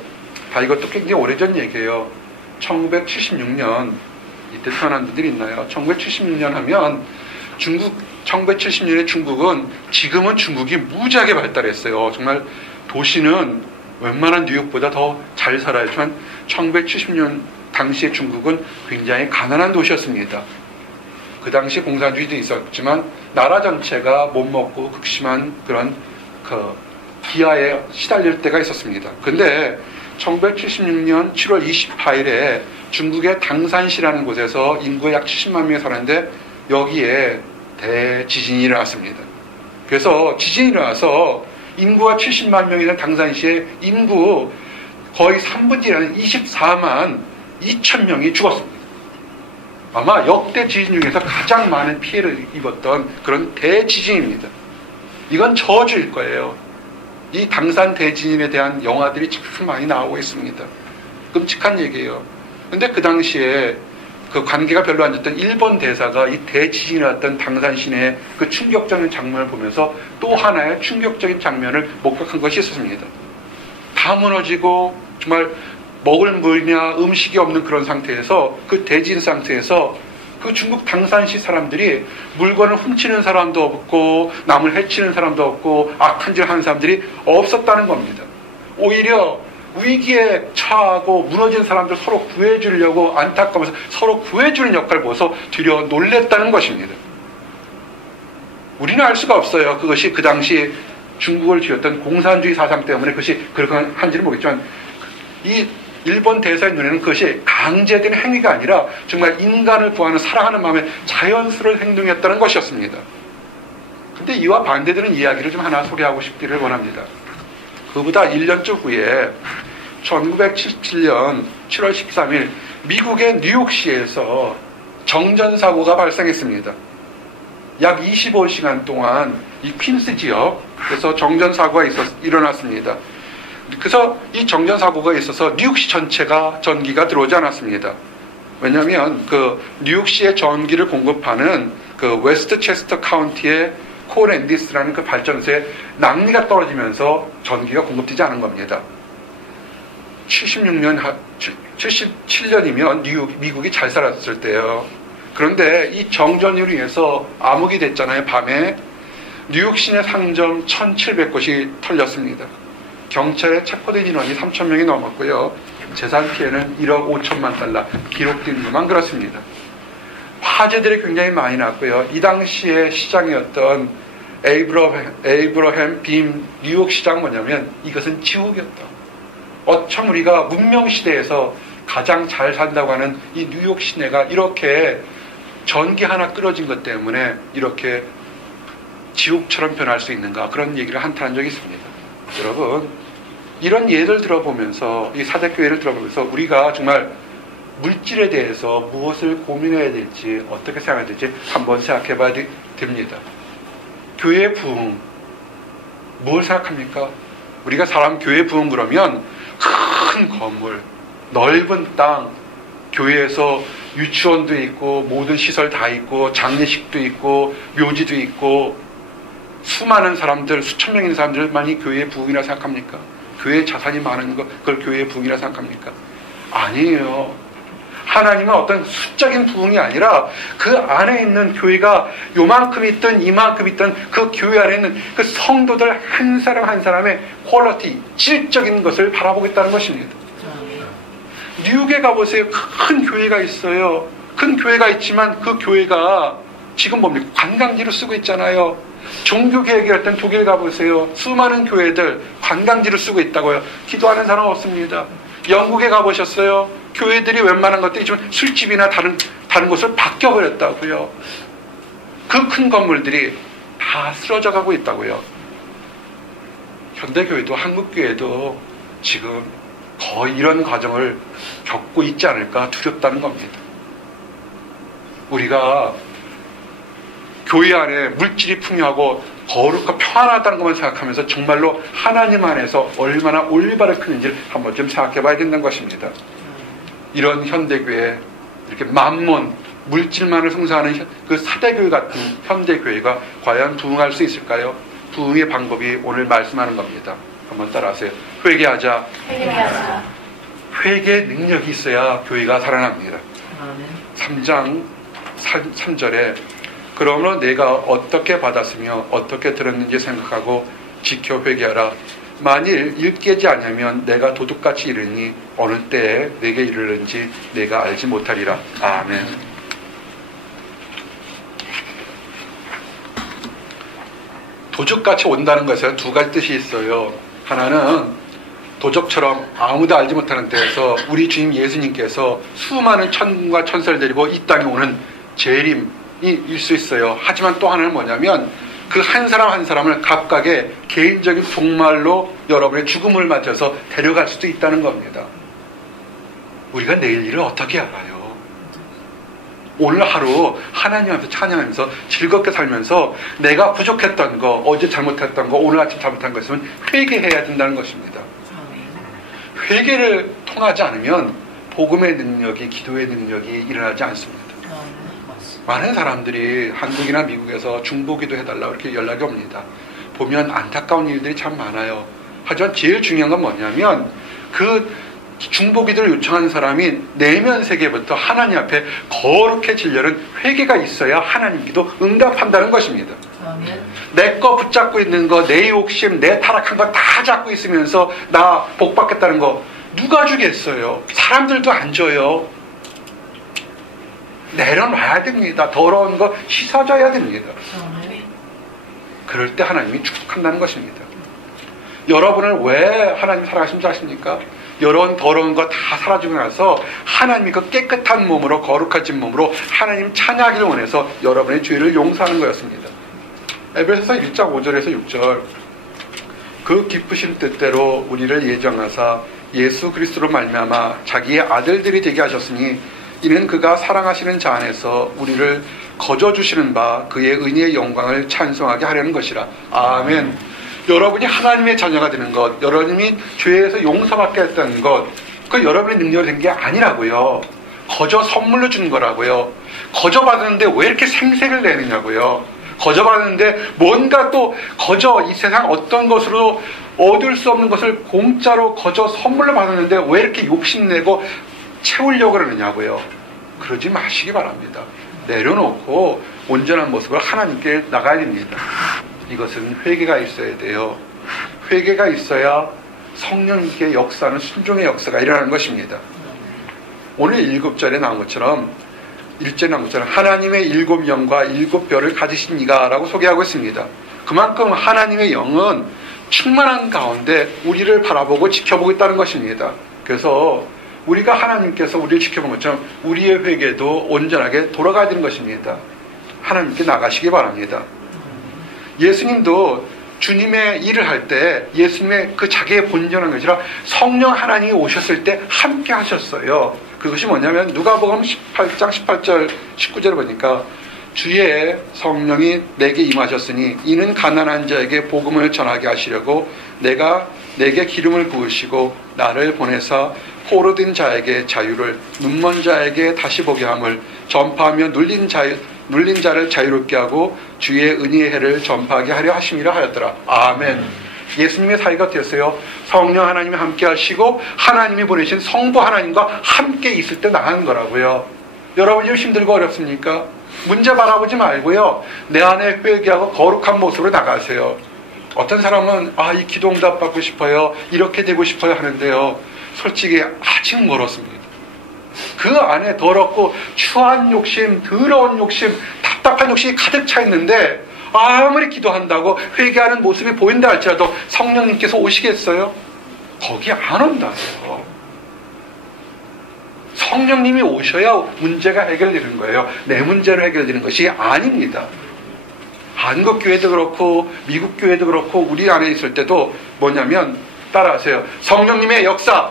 이것도 굉장히 오래전 얘기예요. 1976년, 이때 태어난 분들이 있나요? 1976년 하면 1970년에 중국은, 지금은 중국이 무지하게 발달했어요. 정말 도시는 웬만한 뉴욕보다 더 잘 살았지만 1970년 당시의 중국은 굉장히 가난한 도시였습니다. 그 당시 공산주의도 있었지만 나라 전체가 못 먹고 극심한 그런 기아에 시달릴 때가 있었습니다. 근데 1976년 7월 28일에 중국의 당산시라는 곳에서 인구가 약 70만 명이 사는데 여기에 대지진이 일어났습니다. 그래서 지진이 일어나서 인구가 70만 명이던 당산시의 인구 거의 3분의 1이라는 24만 2천 명이 죽었습니다. 아마 역대 지진 중에서 가장 많은 피해를 입었던 그런 대지진입니다. 이건 저주일 거예요. 이 당산 대지진에 대한 영화들이 참 많이 나오고 있습니다. 끔찍한 얘기예요. 근데 그 당시에 그 관계가 별로 안 좋던 일본 대사가 이 대지진이 났던 당산 시내의 그 충격적인 장면을 보면서 또 하나의 충격적인 장면을 목격한 것이 있었습니다. 다 무너지고 정말 먹을 물이나 음식이 없는 그런 상태에서, 그 대지진 상태에서 그 중국 당산시 사람들이 물건을 훔치는 사람도 없고 남을 해치는 사람도 없고 악한 짓을 하는 사람들이 없었다는 겁니다. 오히려 위기에 처하고 무너진 사람들 서로 구해주려고 안타까워서 서로 구해주는 역할을 보고서 뒤려 놀랬다는 것입니다. 우리는 알 수가 없어요. 그것이 그 당시 중국을 쥐었던 공산주의 사상 때문에 그것이 그렇게 한지는 모르겠지만 이 일본 대사의 눈에는 그것이 강제된 행위가 아니라 정말 인간을 구하는 사랑하는 마음의 자연스러운 행동이었다는 것이었습니다. 근데 이와 반대되는 이야기를 좀 하나 소개하고 싶기를 원합니다. 그보다 1년쯤 후에 1977년 7월 13일 미국의 뉴욕시에서 정전사고가 발생했습니다. 약 25시간 동안 이 퀸스 지역에서 정전사고가 일어났습니다. 그래서 이 정전사고가 있어서 뉴욕시 전체가 전기가 들어오지 않았습니다. 왜냐하면 그 뉴욕시의 전기를 공급하는 그 웨스트체스터 카운티의 콜앤디스라는 그 발전소에 낭비가 떨어지면서 전기가 공급되지 않은 겁니다. 77년이면 미국이 잘 살았을 때예요. 그런데 이 정전으로 인해서 암흑이 됐잖아요. 밤에 뉴욕 시내 상점 1700곳이 털렸습니다. 경찰에 체포된 인원이 3,000명이 넘었고요. 재산 피해는 1억 5천만 달러 기록된 것만 그렇습니다. 화재들이 굉장히 많이 났고요. 이 당시에 시장이었던 에이브러햄 빔 뉴욕 시장 뭐냐면 이것은 지옥이었다. 어쩜 우리가 문명시대에서 가장 잘 산다고 하는 이 뉴욕 시내가 이렇게 전기 하나 끊어진 것 때문에 이렇게 지옥처럼 변할 수 있는가, 그런 얘기를 한탄한 적이 있습니다. 여러분, 이런 예를 들어보면서, 이 사대교회를 들어보면서 우리가 정말 물질에 대해서 무엇을 고민해야 될지, 어떻게 생각해야 될지 한번 생각해 봐야 됩니다. 교회의 부흥, 무엇을 생각합니까? 우리가 사람 교회 부흥 그러면 큰 건물, 넓은 땅, 교회에서 유치원도 있고 모든 시설 다 있고 장례식도 있고 묘지도 있고 수많은 사람들, 수천 명의 사람들만이 교회의 부흥이라 생각합니까? 교회에 자산이 많은 것, 그걸 교회의 부흥이라 생각합니까? 아니에요. 하나님은 어떤 수적인 부흥이 아니라 그 안에 있는 교회가 요만큼 있든 이만큼 있든 그 교회 안에 있는 그 성도들 한 사람 한 사람의 퀄리티, 질적인 것을 바라보겠다는 것입니다. 뉴욕에 가보세요. 큰 교회가 있어요. 큰 교회가 있지만 그 교회가 지금 뭡니까? 관광지로 쓰고 있잖아요. 종교개혁을 땐 독일 가보세요. 수많은 교회들 관광지로 쓰고 있다고요. 기도하는 사람 없습니다. 영국에 가보셨어요? 교회들이 웬만한 것들이 좀 술집이나 다른 곳을 바뀌어버렸다고요. 그 큰 건물들이 다 쓰러져 가고 있다고요. 현대교회도 한국교회도 지금 거의 이런 과정을 겪고 있지 않을까 두렵다는 겁니다. 우리가 교회 안에 물질이 풍요하고 거룩하고 평안하다는 것만 생각하면서 정말로 하나님 안에서 얼마나 올바르게 크는지를 한번 좀 생각해 봐야 된다는 것입니다. 이런 현대교회, 이렇게 만몬, 물질만을 성사하는 그 사대교회 같은 현대교회가 과연 부흥할 수 있을까요? 부흥의 방법이 오늘 말씀하는 겁니다. 한번 따라하세요. 회개하자. 회개 능력이 있어야 교회가 살아납니다. 3장 3절에 그러므로 내가 어떻게 받았으며 어떻게 들었는지 생각하고 지켜 회개하라. 만일 일깨지 아니하면 내가 도둑같이 이르니 어느 때에 내게 이르는지 내가 알지 못하리라. 아멘. 도둑같이 온다는 것에 두 가지 뜻이 있어요. 하나는 도적처럼 아무도 알지 못하는 데에서 우리 주님 예수님께서 수많은 천군과 천사를 데리고 이 땅에 오는 재림이 일 수 있어요. 하지만 또 하나는 뭐냐면 그 한 사람 한 사람을 각각의 개인적인 종말로 여러분의 죽음을 맞춰서 데려갈 수도 있다는 겁니다. 우리가 내일 일을 어떻게 알아요? 오늘 하루 하나님 앞에서 찬양하면서 즐겁게 살면서 내가 부족했던 거, 어제 잘못했던 거, 오늘 아침 잘못한 거 있으면 회개해야 된다는 것입니다. 회개를 통하지 않으면 복음의 능력이, 기도의 능력이 일어나지 않습니다. 많은 사람들이 한국이나 미국에서 중보기도 해달라고 이렇게 연락이 옵니다. 보면 안타까운 일들이 참 많아요. 하지만 제일 중요한 건 뭐냐면 그 중보기도를 요청하는 사람이 내면 세계부터 하나님 앞에 거룩해지려는 회개가 있어야 하나님께도 응답한다는 것입니다. 내 거 붙잡고 있는 거, 내 욕심, 내 타락한 거 다 잡고 있으면서 나 복 받겠다는 거 누가 주겠어요? 사람들도 안 줘요. 내려놔야 됩니다. 더러운 거 씻어줘야 됩니다. 그럴 때 하나님이 축복한다는 것입니다. 여러분을 왜 하나님 사랑하신 줄 아십니까? 이런 더러운 거 다 사라지고 나서 하나님이 그 깨끗한 몸으로, 거룩해진 몸으로 하나님 찬양하기를 원해서 여러분의 죄를 용서하는 거였습니다. 에베소서 1장 5절에서 6절 그 기쁘신 뜻대로 우리를 예정하사 예수 그리스도로 말미암아 자기의 아들들이 되게 하셨으니 이는 그가 사랑하시는 자 안에서 우리를 거저주시는 바 그의 은혜의 영광을 찬송하게 하려는 것이라. 아멘. 여러분이 하나님의 자녀가 되는 것, 여러분이 죄에서 용서받게 했다는 것, 그 여러분의 능력이 된 게 아니라고요. 거저 선물로 주는 거라고요. 거저 받았는데 왜 이렇게 생색을 내느냐고요. 거저 받았는데 뭔가 또 거저 이 세상 어떤 것으로 얻을 수 없는 것을 공짜로 거저 선물로 받았는데 왜 이렇게 욕심내고 채우려고 그러느냐고요. 그러지 마시기 바랍니다. 내려놓고 온전한 모습으로 하나님께 나가야 됩니다. 이것은 회개가 있어야 돼요. 회개가 있어야 성령님께 역사하는 순종의 역사가 일어나는 것입니다. 오늘 7절에 나온 것처럼 1절에 나온 것처럼 하나님의 7영과 7뼈를 가지신 이가 라고 소개하고 있습니다. 그만큼 하나님의 영은 충만한 가운데 우리를 바라보고 지켜보고 있다는 것입니다. 그래서 우리가 하나님께서 우리를 지켜본 것처럼 우리의 회개도 온전하게 돌아가야 되는 것입니다. 하나님께 나가시기 바랍니다. 예수님도 주님의 일을 할 때 예수님의 그 자기의 본전한 것이라 성령 하나님이 오셨을 때 함께 하셨어요. 그것이 뭐냐면 누가복음 18장 18절 19절을 보니까 주의 성령이 내게 임하셨으니 이는 가난한 자에게 복음을 전하게 하시려고 내게 기름을 부으시고 나를 보내사 포로된 자에게 자유를 눈먼 자에게 다시 보게 함을 전파하며 눌린 자를 자유롭게 하고 주의 은혜의 해를 전파하게 하려 하심이라 하였더라. 아멘. 예수님의 사이가 어땠어요? 성령 하나님이 함께 하시고 하나님이 보내신 성부 하나님과 함께 있을 때 나가는 거라고요. 여러분 좀 힘들고 어렵습니까? 문제 바라보지 말고요. 내 안에 회개하고 거룩한 모습으로 나가세요. 어떤 사람은 이 기도 응답 받고 싶어요. 이렇게 되고 싶어요 하는데요. 솔직히 아직 멀었습니다. 그 안에 더럽고 추한 욕심, 더러운 욕심, 답답한 욕심이 가득 차 있는데 아무리 기도한다고 회개하는 모습이 보인다 할지라도 성령님께서 오시겠어요? 거기 안 온다고요. 성령님이 오셔야 문제가 해결되는 거예요. 내 문제로 해결되는 것이 아닙니다. 한국 교회도 그렇고 미국 교회도 그렇고 우리 안에 있을 때도 뭐냐면 따라하세요. 성령님의 역사.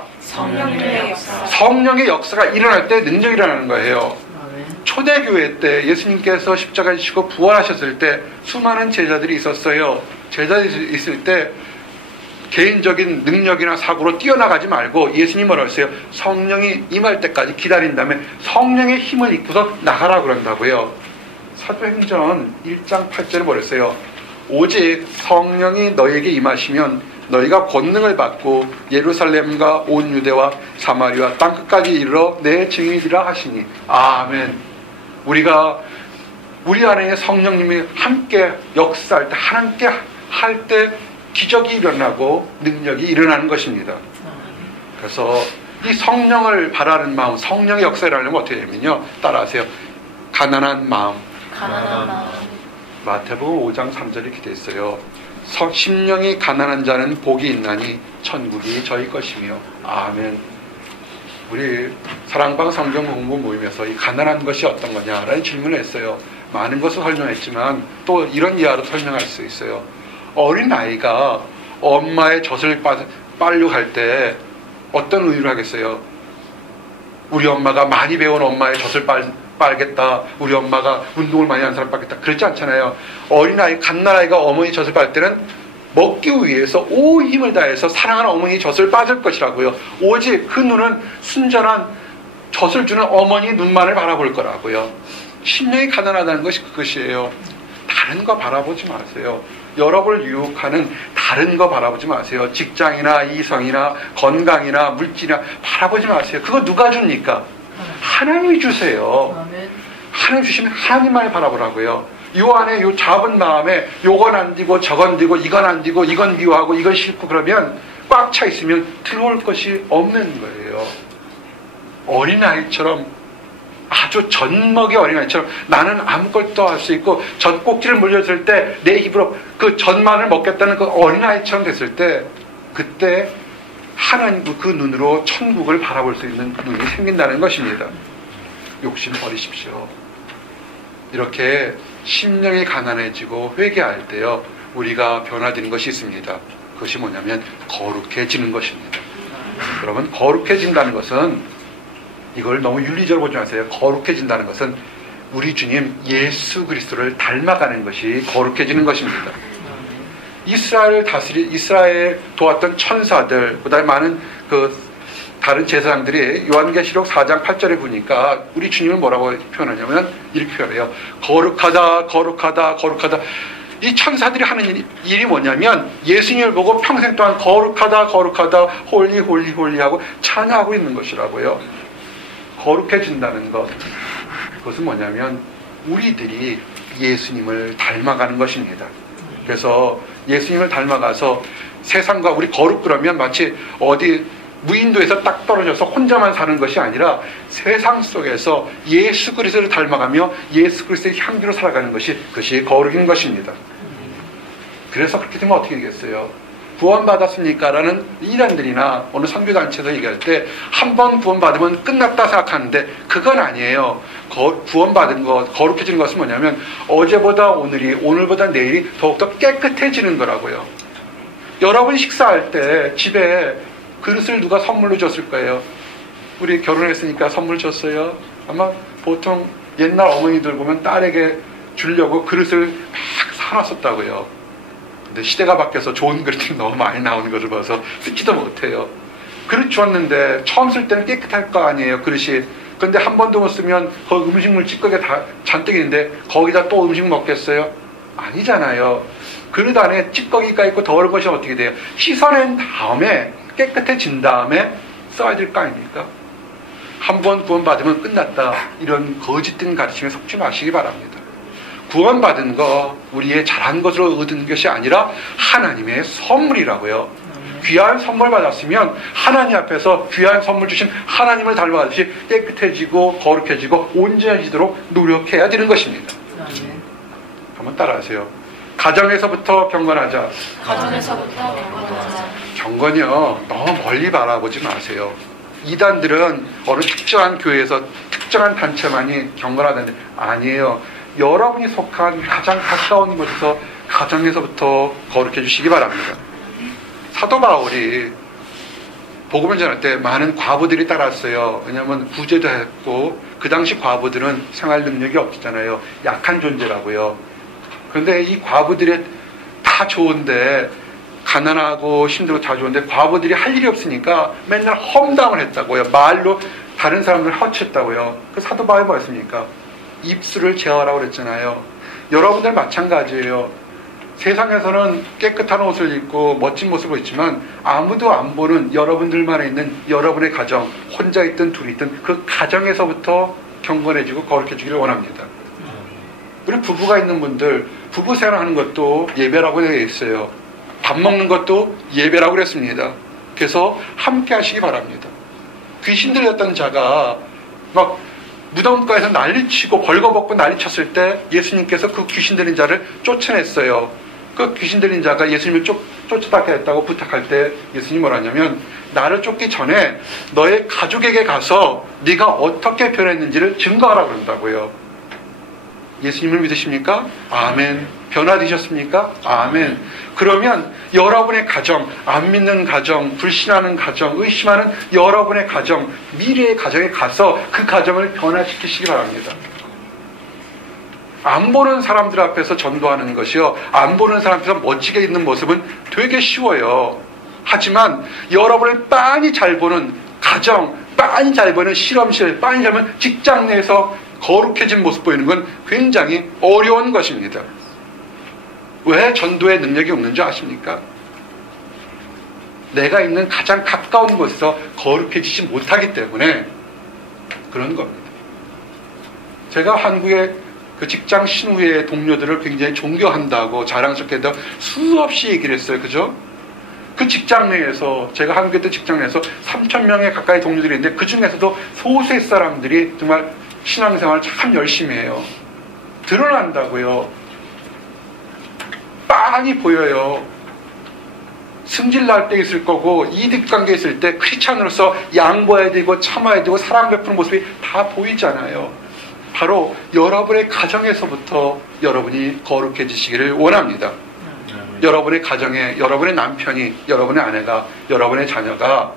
성령의 역사가 일어날 때 능력이 일어나는 거예요. 초대교회 때 예수님께서 십자가에 지시고 부활하셨을 때 수많은 제자들이 있었어요. 제자들이 있을 때 개인적인 능력이나 사고로 뛰어나가지 말고 예수님 뭐라고 했어요? 성령이 임할 때까지 기다린 다음에 성령의 힘을 입고서 나가라 그런다고요. 사도행전 1장 8절에 뭐랬어요? 오직 성령이 너에게 임하시면 너희가 권능을 받고 예루살렘과 온 유대와 사마리아 땅끝까지 이르러 내 증인이라 하시니. 아멘. 우리 안에 성령님이 함께 역사할 때, 함께 할 때 기적이 일어나고 능력이 일어나는 것입니다. 그래서 이 성령을 바라는 마음, 성령의 역사를 하려면 어떻게 되면요? 따라하세요. 가난한 마음. 마태복음 5장 3절에 이렇게 돼 있어요. 심령이 가난한 자는 복이 있나니 천국이 저희 것이며. 아멘. 우리 사랑방 성경 공부 모임에서 이 가난한 것이 어떤 거냐라는 질문을 했어요. 많은 것을 설명했지만 또 이런 이하로 설명할 수 있어요. 어린 아이가 엄마의 젖을 빨려고 할 때 어떤 의유를 하겠어요? 우리 엄마가 많이 배운 엄마의 젖을 빨겠다. 우리 엄마가 운동을 많이 하는 사람 빨겠다. 그렇지 않잖아요. 어린아이, 갓난아이가 어머니 젖을 빨 때는 먹기 위해서 온 힘을 다해서 사랑하는 어머니 젖을 빠질 것이라고요. 오직 그 눈은 순전한 젖을 주는 어머니 눈만을 바라볼 거라고요. 심령이 가난하다는 것이 그것이에요. 다른 거 바라보지 마세요. 여러분을 유혹하는 다른 거 바라보지 마세요. 직장이나 이성이나 건강이나 물질이나 바라보지 마세요. 그거 누가 줍니까? 하나님이 주세요. 하나님 주시면 하나님만을 바라보라고요. 요 안에 요 잡은 마음에 요건 안 되고 저건 되고 이건 안 되고 이건 미워하고 이건 싫고 그러면 꽉 차 있으면 들어올 것이 없는 거예요. 어린아이처럼 아주 젖먹이 어린아이처럼 나는 아무것도 할 수 있고 젖꼭지를 물렸을 때 내 입으로 그 젖만을 먹겠다는 그 어린아이처럼 됐을 때 그때 하나님 그 눈으로 천국을 바라볼 수 있는 눈이 생긴다는 것입니다. 욕심 버리십시오. 이렇게 심령이 가난해지고 회개할 때요 우리가 변화되는 것이 있습니다. 그것이 뭐냐면 거룩해지는 것입니다. 여러분 거룩해진다는 것은 이걸 너무 윤리적으로 보지 마세요. 거룩해진다는 것은 우리 주님 예수 그리스도를 닮아가는 것이 거룩해지는 것입니다. 이스라엘 도왔던 천사들, 그다음에 많은 다른 제사장들이 요한계시록 4장 8절에 보니까 우리 주님을 뭐라고 표현하냐면 이렇게 표현해요. 거룩하다, 거룩하다, 거룩하다. 이 천사들이 하는 일이 뭐냐면 예수님을 보고 평생 동안 거룩하다, 거룩하다, 홀리, 홀리, 홀리 하고 찬양하고 있는 것이라고요. 거룩해진다는 것. 그것은 뭐냐면 우리들이 예수님을 닮아가는 것입니다. 그래서 예수님을 닮아가서 세상과 우리 거룩 그러면 마치 어디 무인도에서 딱 떨어져서 혼자만 사는 것이 아니라 세상 속에서 예수 그리스도를 닮아가며 예수 그리스도의 향기로 살아가는 것이 그것이 거룩인 것입니다. 그래서 그렇게 되면 어떻게 되겠어요? 구원받았습니까? 라는 이단들이나 어느 선교단체에서 얘기할 때 한 번 구원받으면 끝났다 생각하는데 그건 아니에요. 구원받은 것, 거룩해지는 것은 뭐냐면 어제보다 오늘이, 오늘보다 내일이 더욱더 깨끗해지는 거라고요. 여러분 식사할 때 집에 그릇을 누가 선물로 줬을 거예요? 우리 결혼했으니까 선물 줬어요? 아마 보통 옛날 어머니들 보면 딸에게 주려고 그릇을 막 사놨었다고요. 근데 시대가 바뀌어서 좋은 그릇이 너무 많이 나오는 것을 봐서 쓰지도 못해요. 그릇 주었는데 처음 쓸 때는 깨끗할 거 아니에요, 그릇이. 근데 한 번도 못 쓰면 거기 음식물 찌꺼기가 다 잔뜩 있는데 거기다 또 음식 먹겠어요? 아니잖아요. 그릇 안에 찌꺼기가 있고 더러운 것이 어떻게 돼요? 씻어낸 다음에 깨끗해진 다음에 써야 될 거 아닙니까? 한 번 구원받으면 끝났다. 이런 거짓된 가르침에 속지 마시기 바랍니다. 구원받은 거 우리의 잘한 것으로 얻은 것이 아니라 하나님의 선물이라고요. 귀한 선물 받았으면 하나님 앞에서 귀한 선물 주신 하나님을 닮아가듯이 깨끗해지고 거룩해지고 온전해지도록 노력해야 되는 것입니다. 한번 따라하세요. 가정에서부터 경건하자. 가정에서부터 경건하자. 경건이요, 너무 멀리 바라보지 마세요. 이단들은 어느 특정한 교회에서 특정한 단체만이 경건하다는데 아니에요. 여러분이 속한 가장 가까운 곳에서 가정에서부터 거룩해 주시기 바랍니다. 사도 바울이 복음을 전할 때 많은 과부들이 따랐어요. 왜냐하면 구제도 했고 그 당시 과부들은 생활 능력이 없잖아요. 약한 존재라고요. 그런데 이 과부들이 다 좋은데 가난하고 힘들고 다 좋은데 과부들이 할 일이 없으니까 맨날 험담을 했다고요. 말로 다른 사람들 허쳤다고요. 그 사도 바울이 뭐였습니까? 입술을 제어하라고 그랬잖아요. 여러분들 마찬가지예요. 세상에서는 깨끗한 옷을 입고 멋진 모습을 있지만 아무도 안 보는 여러분들만 있는 여러분의 가정, 혼자 있든 둘이 있든 그 가정에서부터 경건해지고 거룩해지기를 원합니다. 우리 부부가 있는 분들, 부부 생활하는 것도 예배라고 되어 있어요. 밥 먹는 것도 예배라고 그랬습니다. 그래서 함께 하시기 바랍니다. 귀신 들렸던 자가 막 무덤가에서 난리치고 벌거벗고 난리쳤을 때 예수님께서 그 귀신 들린 자를 쫓아냈어요. 그 귀신 들린 자가 예수님을 쫓아다겠다고 부탁할 때 예수님이 뭐라 하냐면 나를 쫓기 전에 너의 가족에게 가서 네가 어떻게 변했는지를 증거하라 그런다고요. 예수님을 믿으십니까? 아멘. 변화되셨습니까? 아멘. 그러면 여러분의 가정, 안 믿는 가정, 불신하는 가정, 의심하는 여러분의 가정, 미래의 가정에 가서 그 가정을 변화시키시기 바랍니다. 안 보는 사람들 앞에서 전도하는 것이요, 안 보는 사람 앞에서 멋지게 있는 모습은 되게 쉬워요. 하지만 여러분을 빤히 잘 보는 가정, 빤히 잘 보는 실험실, 빤히 잘 보는 직장 내에서 거룩해진 모습 보이는 건 굉장히 어려운 것입니다. 왜 전도의 능력이 없는 줄 아십니까? 내가 있는 가장 가까운 곳에서 거룩해지지 못하기 때문에 그런 겁니다. 제가 한국의 그 직장 신우의 동료들을 굉장히 존경한다고 자랑스럽게 해서 수없이 얘기를 했어요. 그죠? 그 직장 내에서, 제가 한국에 있던 직장 내에서 3,000명의 가까이 동료들이 있는데 그 중에서도 소수의 사람들이 정말 신앙생활을 참 열심히 해요. 드러난다고요. 빤히 보여요. 승질 날 때 있을 거고 이득관계 있을 때 크리스찬으로서 양보해야 되고 참아야 되고 사랑 베푸는 모습이 다 보이잖아요. 바로 여러분의 가정에서부터 여러분이 거룩해지시기를 원합니다. 여러분의 가정에 여러분의 남편이, 여러분의 아내가, 여러분의 자녀가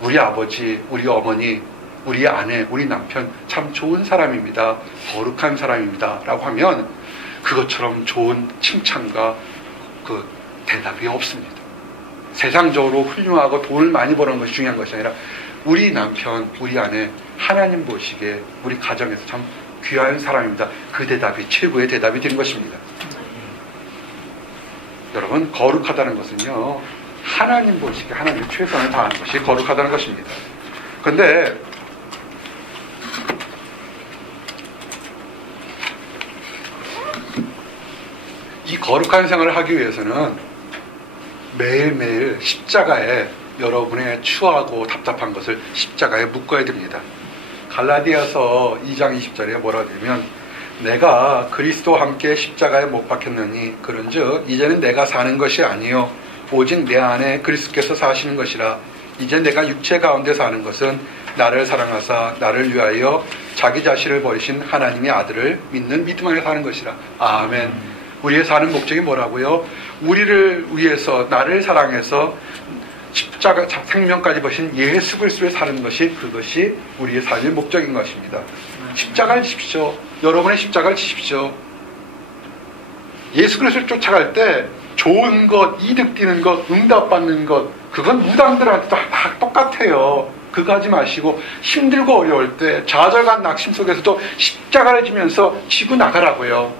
우리 아버지, 우리 어머니, 우리 아내, 우리 남편 참 좋은 사람입니다. 거룩한 사람입니다. 라고 하면 그것처럼 좋은 칭찬과 그 대답이 없습니다. 세상적으로 훌륭하고 돈을 많이 버는 것이 중요한 것이 아니라 우리 남편, 우리 아내 하나님 보시기에 우리 가정에서 참 귀한 사람입니다. 그 대답이 최고의 대답이 된 것입니다. 여러분, 거룩하다는 것은요, 하나님 보시기에 하나님의 최선을 다하는 것이 거룩하다는 것입니다. 그런데 이 거룩한 생활을 하기 위해서는 매일매일 십자가에 여러분의 추하고 답답한 것을 십자가에 묶어야 됩니다. 갈라디아서 2장 20절에 뭐라고 되냐면 내가 그리스도와 함께 십자가에 못 박혔느니 그런즉 이제는 내가 사는 것이 아니요 오직 내 안에 그리스도께서 사시는 것이라. 이제 내가 육체 가운데 사는 것은 나를 사랑하사 나를 위하여 자기 자신을 버리신 하나님의 아들을 믿는 믿음 안에 사는 것이라. 아멘. 우리의 사는 목적이 뭐라고요? 우리를 위해서 나를 사랑해서 십자가 생명까지 버신 예수 그리스도를 사는 것이, 그것이 우리의 삶의 목적인 것입니다. 십자가를 지십시오. 여러분의 십자가를 지십시오. 예수 그리스도를 쫓아갈 때 좋은 것, 이득 뛰는 것, 응답받는 것, 그건 무당들한테도 다 똑같아요. 그거 하지 마시고 힘들고 어려울 때 좌절과 낙심 속에서도 십자가를 지면서 지고 나가라고요.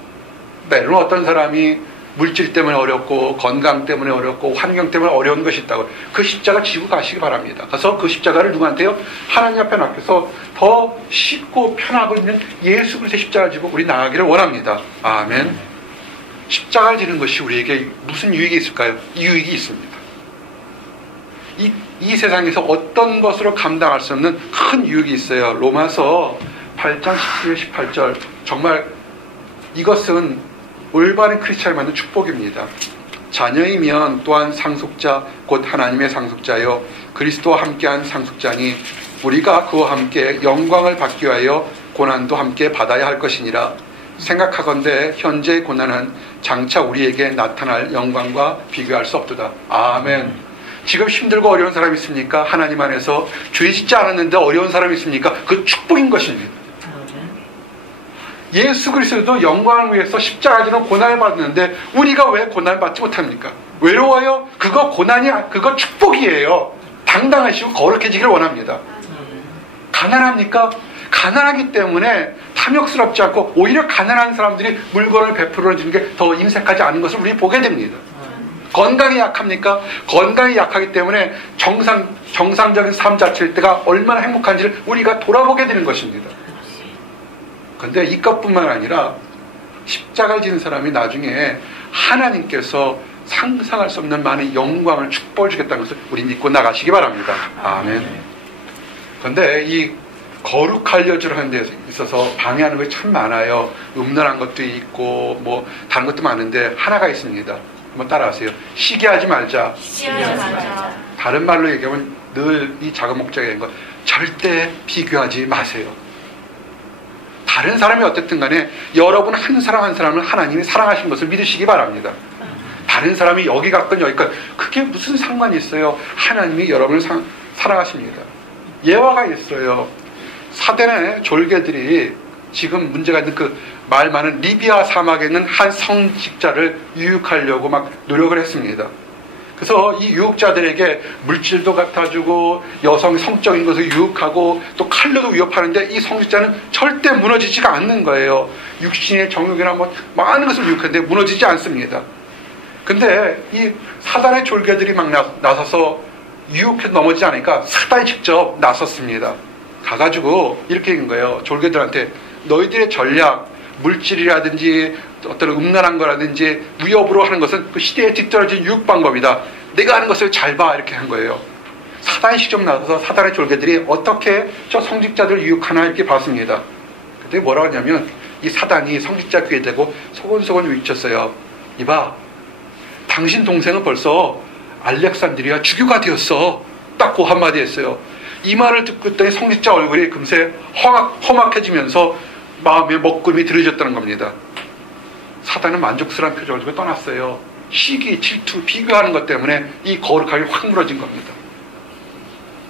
때로는 어떤 사람이 물질 때문에 어렵고 건강 때문에 어렵고 환경 때문에 어려운 것이 있다고, 그 십자가 지고 가시기 바랍니다. 가서 그 십자가를 누구한테요? 하나님 앞에 놔서 더 쉽고 편하고 있는 예수 그리스도의 십자가를 지고 우리 나가기를 원합니다. 아멘. 십자가를 지는 것이 우리에게 무슨 유익이 있을까요? 유익이 있습니다. 이 세상에서 어떤 것으로 감당할 수 없는 큰 유익이 있어요. 로마서 8장 17, 18절. 정말 이것은 올바른 크리스찬을 만든 축복입니다. 자녀이면 또한 상속자 곧 하나님의 상속자요 그리스도와 함께한 상속자니 우리가 그와 함께 영광을 받기 위하여 고난도 함께 받아야 할 것이니라. 생각하건대 현재의 고난은 장차 우리에게 나타날 영광과 비교할 수 없도다. 아멘. 지금 힘들고 어려운 사람이 있습니까? 하나님 안에서 죄 짓지 않았는데 어려운 사람이 있습니까? 그 축복인 것입니다. 예수 그리스도도 영광을 위해서 십자가에 지는 고난을 받는데 우리가 왜 고난을 받지 못합니까? 외로워요? 그거 고난이, 그거 축복이에요. 당당하시고 거룩해지기를 원합니다. 가난합니까? 가난하기 때문에 탐욕스럽지 않고 오히려 가난한 사람들이 물건을 베풀어 주는 게 더 인색하지 않은 것을 우리 보게 됩니다. 건강이 약합니까? 건강이 약하기 때문에 정상적인 삶 자체일 때가 얼마나 행복한지를 우리가 돌아보게 되는 것입니다. 그런데 이것뿐만 아니라 십자가를 지는 사람이 나중에 하나님께서 상상할 수 없는 많은 영광을 축복을 주겠다는 것을 우리 믿고 나가시기 바랍니다. 아멘. 그런데 이 거룩하려고 하는 데 있어서 방해하는 것이 참 많아요. 음란한 것도 있고 뭐 다른 것도 많은데 하나가 있습니다. 한번 따라하세요. 시기하지 말자. 시기하지 말자. 다른 말로 얘기하면 늘 이 작은 목적이 된 것, 절대 비교하지 마세요. 다른 사람이 어쨌든 간에 여러분 한 사람 한 사람을 하나님이 사랑하신 것을 믿으시기 바랍니다. 다른 사람이 여기 갔건 여기 갔건 그게 무슨 상관이 있어요. 하나님이 여러분을 사랑하십니다. 예화가 있어요. 사대의 졸개들이 지금 문제가 있는 그 말 많은 리비아 사막에 있는 한 성직자를 유혹하려고 막 노력을 했습니다. 그래서 이 유혹자들에게 물질도 갖다주고 여성 성적인 것을 유혹하고 또 칼로도 위협하는데 이 성직자는 절대 무너지지가 않는 거예요. 육신의 정욕이나 뭐 많은 것을 유혹하는데 무너지지 않습니다. 근데 이 사단의 졸개들이 막 나서서 유혹해서 넘어지지 않으니까 사단이 직접 나섰습니다. 가가지고 이렇게 한 거예요. 졸개들한테 너희들의 전략, 물질이라든지 어떤 음란한 거라든지 위협으로 하는 것은 그 시대에 뒤떨어진 유혹 방법이다. 내가 하는 것을 잘 봐. 이렇게 한 거예요. 사단이 직접 나서서 사단의 졸개들이 어떻게 저 성직자들을 유혹하나 이렇게 봤습니다. 그때 뭐라고 하냐면 이 사단이 성직자 귀에 대고 소곤소곤 외쳤어요. 이봐, 당신 동생은 벌써 알렉산드리아 주교가 되었어. 딱 그 한마디 했어요. 이 말을 듣고 있더니 성직자 얼굴이 금세 험악해지면서 마음에 먹금이 들어졌다는 겁니다. 사단은 만족스러운 표정을 주고 떠났어요. 시기, 질투, 비교하는 것 때문에 이 거룩함이 확 무너진 겁니다.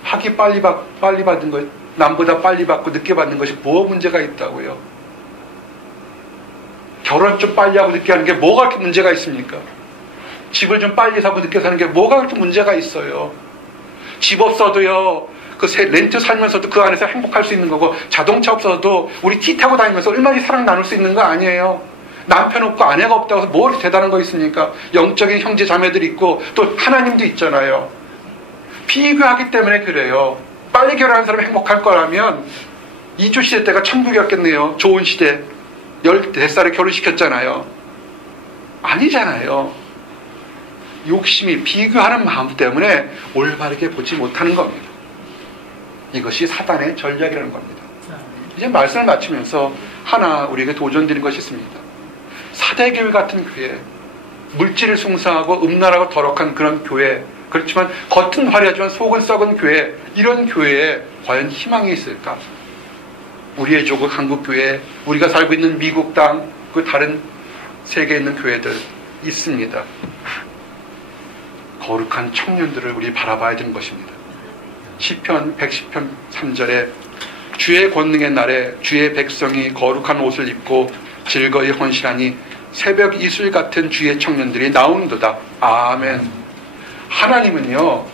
학위 빨리 받은 것, 남보다 빨리 받고 늦게 받는 것이 뭐 문제가 있다고요? 결혼 좀 빨리 하고 늦게 하는 게 뭐가 그렇게 문제가 있습니까? 집을 좀 빨리 사고 늦게 사는 게 뭐가 그렇게 문제가 있어요? 집 없어도요, 그 렌트 살면서도 그 안에서 행복할 수 있는 거고, 자동차 없어도 우리 티 타고 다니면서 얼마나 사랑 나눌 수 있는 거 아니에요? 남편 없고 아내가 없다고 해서 뭘 대단한 거 있습니까? 영적인 형제 자매들이 있고 또 하나님도 있잖아요. 비교하기 때문에 그래요. 빨리 결혼한 사람이 행복할 거라면 이주 시대 때가 천국이었겠네요. 좋은 시대. 14살에 결혼시켰잖아요. 아니잖아요. 욕심이, 비교하는 마음 때문에 올바르게 보지 못하는 겁니다. 이것이 사단의 전략이라는 겁니다. 이제 말씀을 마치면서 하나 우리에게 도전드린 것이 있습니다. 사대교회 같은 교회, 물질을 숭상하고 음란하고 더럽한 그런 교회, 그렇지만 겉은 화려하지만 속은 썩은 교회, 이런 교회에 과연 희망이 있을까? 우리의 조국 한국교회, 우리가 살고 있는 미국 땅, 그 다른 세계에 있는 교회들 있습니다. 거룩한 청년들을 우리 바라봐야 되는 것입니다. 시편 110편 3절에 주의 권능의 날에 주의 백성이 거룩한 옷을 입고 즐거이 헌신하니 새벽 이슬 같은 주의 청년들이 나오는도다. 아멘. 하나님은요,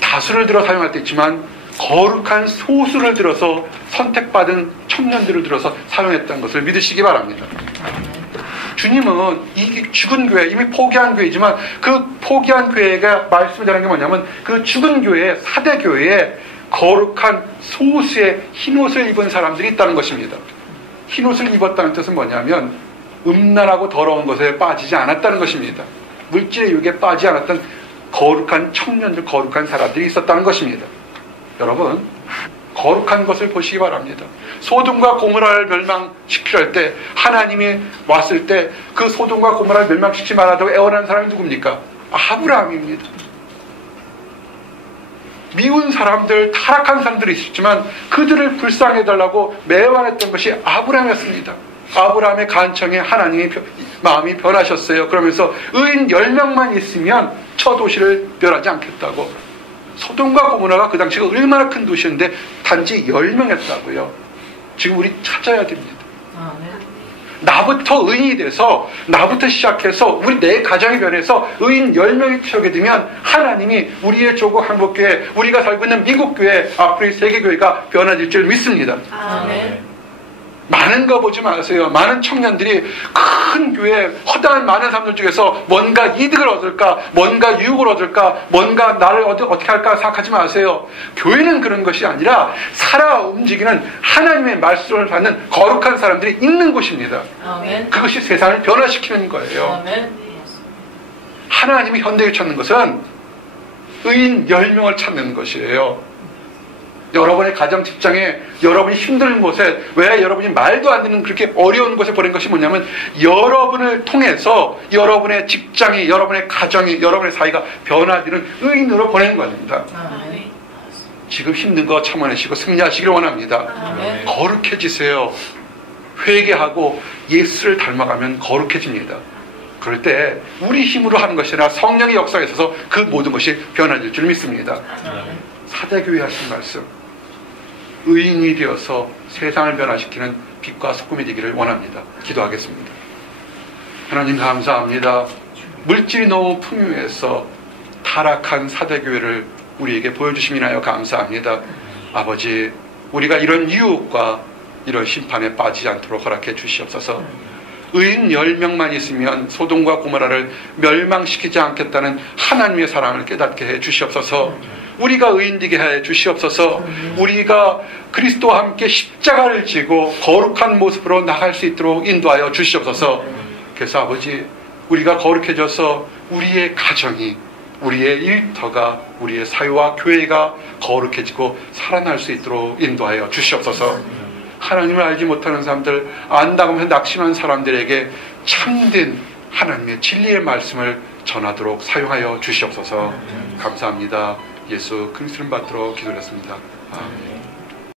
다수를 들어 사용할 때 있지만 거룩한 소수를 들어서 선택받은 청년들을 들어서 사용했다는 것을 믿으시기 바랍니다. 주님은 이 죽은 교회, 이미 포기한 교회지만 그 포기한 교회가 말씀드리는 게 뭐냐면 그 죽은 교회, 사대 교회에 거룩한 소수의 흰옷을 입은 사람들이 있다는 것입니다. 흰옷을 입었다는 뜻은 뭐냐면 음란하고 더러운 것에 빠지지 않았다는 것입니다. 물질의 유혹에 빠지지 않았던 거룩한 청년들, 거룩한 사람들이 있었다는 것입니다. 여러분, 거룩한 것을 보시기 바랍니다. 소돔과 고모라를 멸망시키려 할 때, 하나님이 왔을 때 그 소돔과 고모라를 멸망시키지 말라고 애원하는 사람이 누굽니까? 아브라함입니다. 미운 사람들, 타락한 사람들이 있었지만 그들을 불쌍해달라고 매원했던 것이 아브라함이었습니다. 아브라함의 간청에 하나님의 마음이 변하셨어요. 그러면서 의인 10명만 있으면 저 도시를 멸하지 않겠다고. 소돔과 고모라가 그 당시가 얼마나 큰 도시였는데 단지 10명이었다고요. 지금 우리 찾아야 됩니다. 나부터 의인이 돼서, 나부터 시작해서 우리 내 가정이 변해서 의인 10명이 채우게 되면 하나님이 우리의 조국 한국교회, 우리가 살고 있는 미국교회, 앞으로의 세계교회가 변화될 줄 믿습니다. 아멘. 많은 거 보지 마세요. 많은 청년들이 큰 교회, 허다한 많은 사람들 중에서 뭔가 이득을 얻을까, 뭔가 유익을 얻을까, 뭔가 나를 어떻게 할까 생각하지 마세요. 교회는 그런 것이 아니라 살아 움직이는 하나님의 말씀을 받는 거룩한 사람들이 있는 곳입니다. 아멘. 그것이 세상을 변화시키는 거예요. 아멘. 하나님이 현대에 찾는 것은 의인 10명을 찾는 것이에요. 여러분의 가정 직장에, 여러분이 힘든 곳에, 왜 여러분이 말도 안 되는 그렇게 어려운 곳에 보낸 것이 뭐냐면 여러분을 통해서 여러분의 직장이, 여러분의 가정이, 여러분의 사이가 변화되는 의인으로 보낸 겁니다. 아멘. 지금 힘든 거 참아내시고 승리하시기를 원합니다. 아멘. 거룩해지세요. 회개하고 예수를 닮아가면 거룩해집니다. 그럴 때 우리 힘으로 하는 것이 아니라 성령의 역사에 있어서 그 모든 것이 변화될 줄 믿습니다. 아멘. 사대교회 하신 말씀, 의인이 되어서 세상을 변화시키는 빛과 소금이 되기를 원합니다. 기도하겠습니다. 하나님 감사합니다. 물질이 너무 풍요해서 타락한 사대교회를 우리에게 보여주심이 나여 감사합니다. 아버지, 우리가 이런 유혹과 이런 심판에 빠지지 않도록 허락해 주시옵소서. 의인 10명만 있으면 소돔과 고모라를 멸망시키지 않겠다는 하나님의 사랑을 깨닫게 해 주시옵소서. 우리가 의인되게 해 주시옵소서. 우리가 그리스도와 함께 십자가를 지고 거룩한 모습으로 나갈 수 있도록 인도하여 주시옵소서. 그래서 아버지, 우리가 거룩해져서 우리의 가정이, 우리의 일터가, 우리의 사회와 교회가 거룩해지고 살아날 수 있도록 인도하여 주시옵소서. 하나님을 알지 못하는 사람들, 안다고 하면서 낙심한 사람들에게 참된 하나님의 진리의 말씀을 전하도록 사용하여 주시옵소서. 감사합니다. 예수 그리스도를 받들어 기도했습니다. 아멘.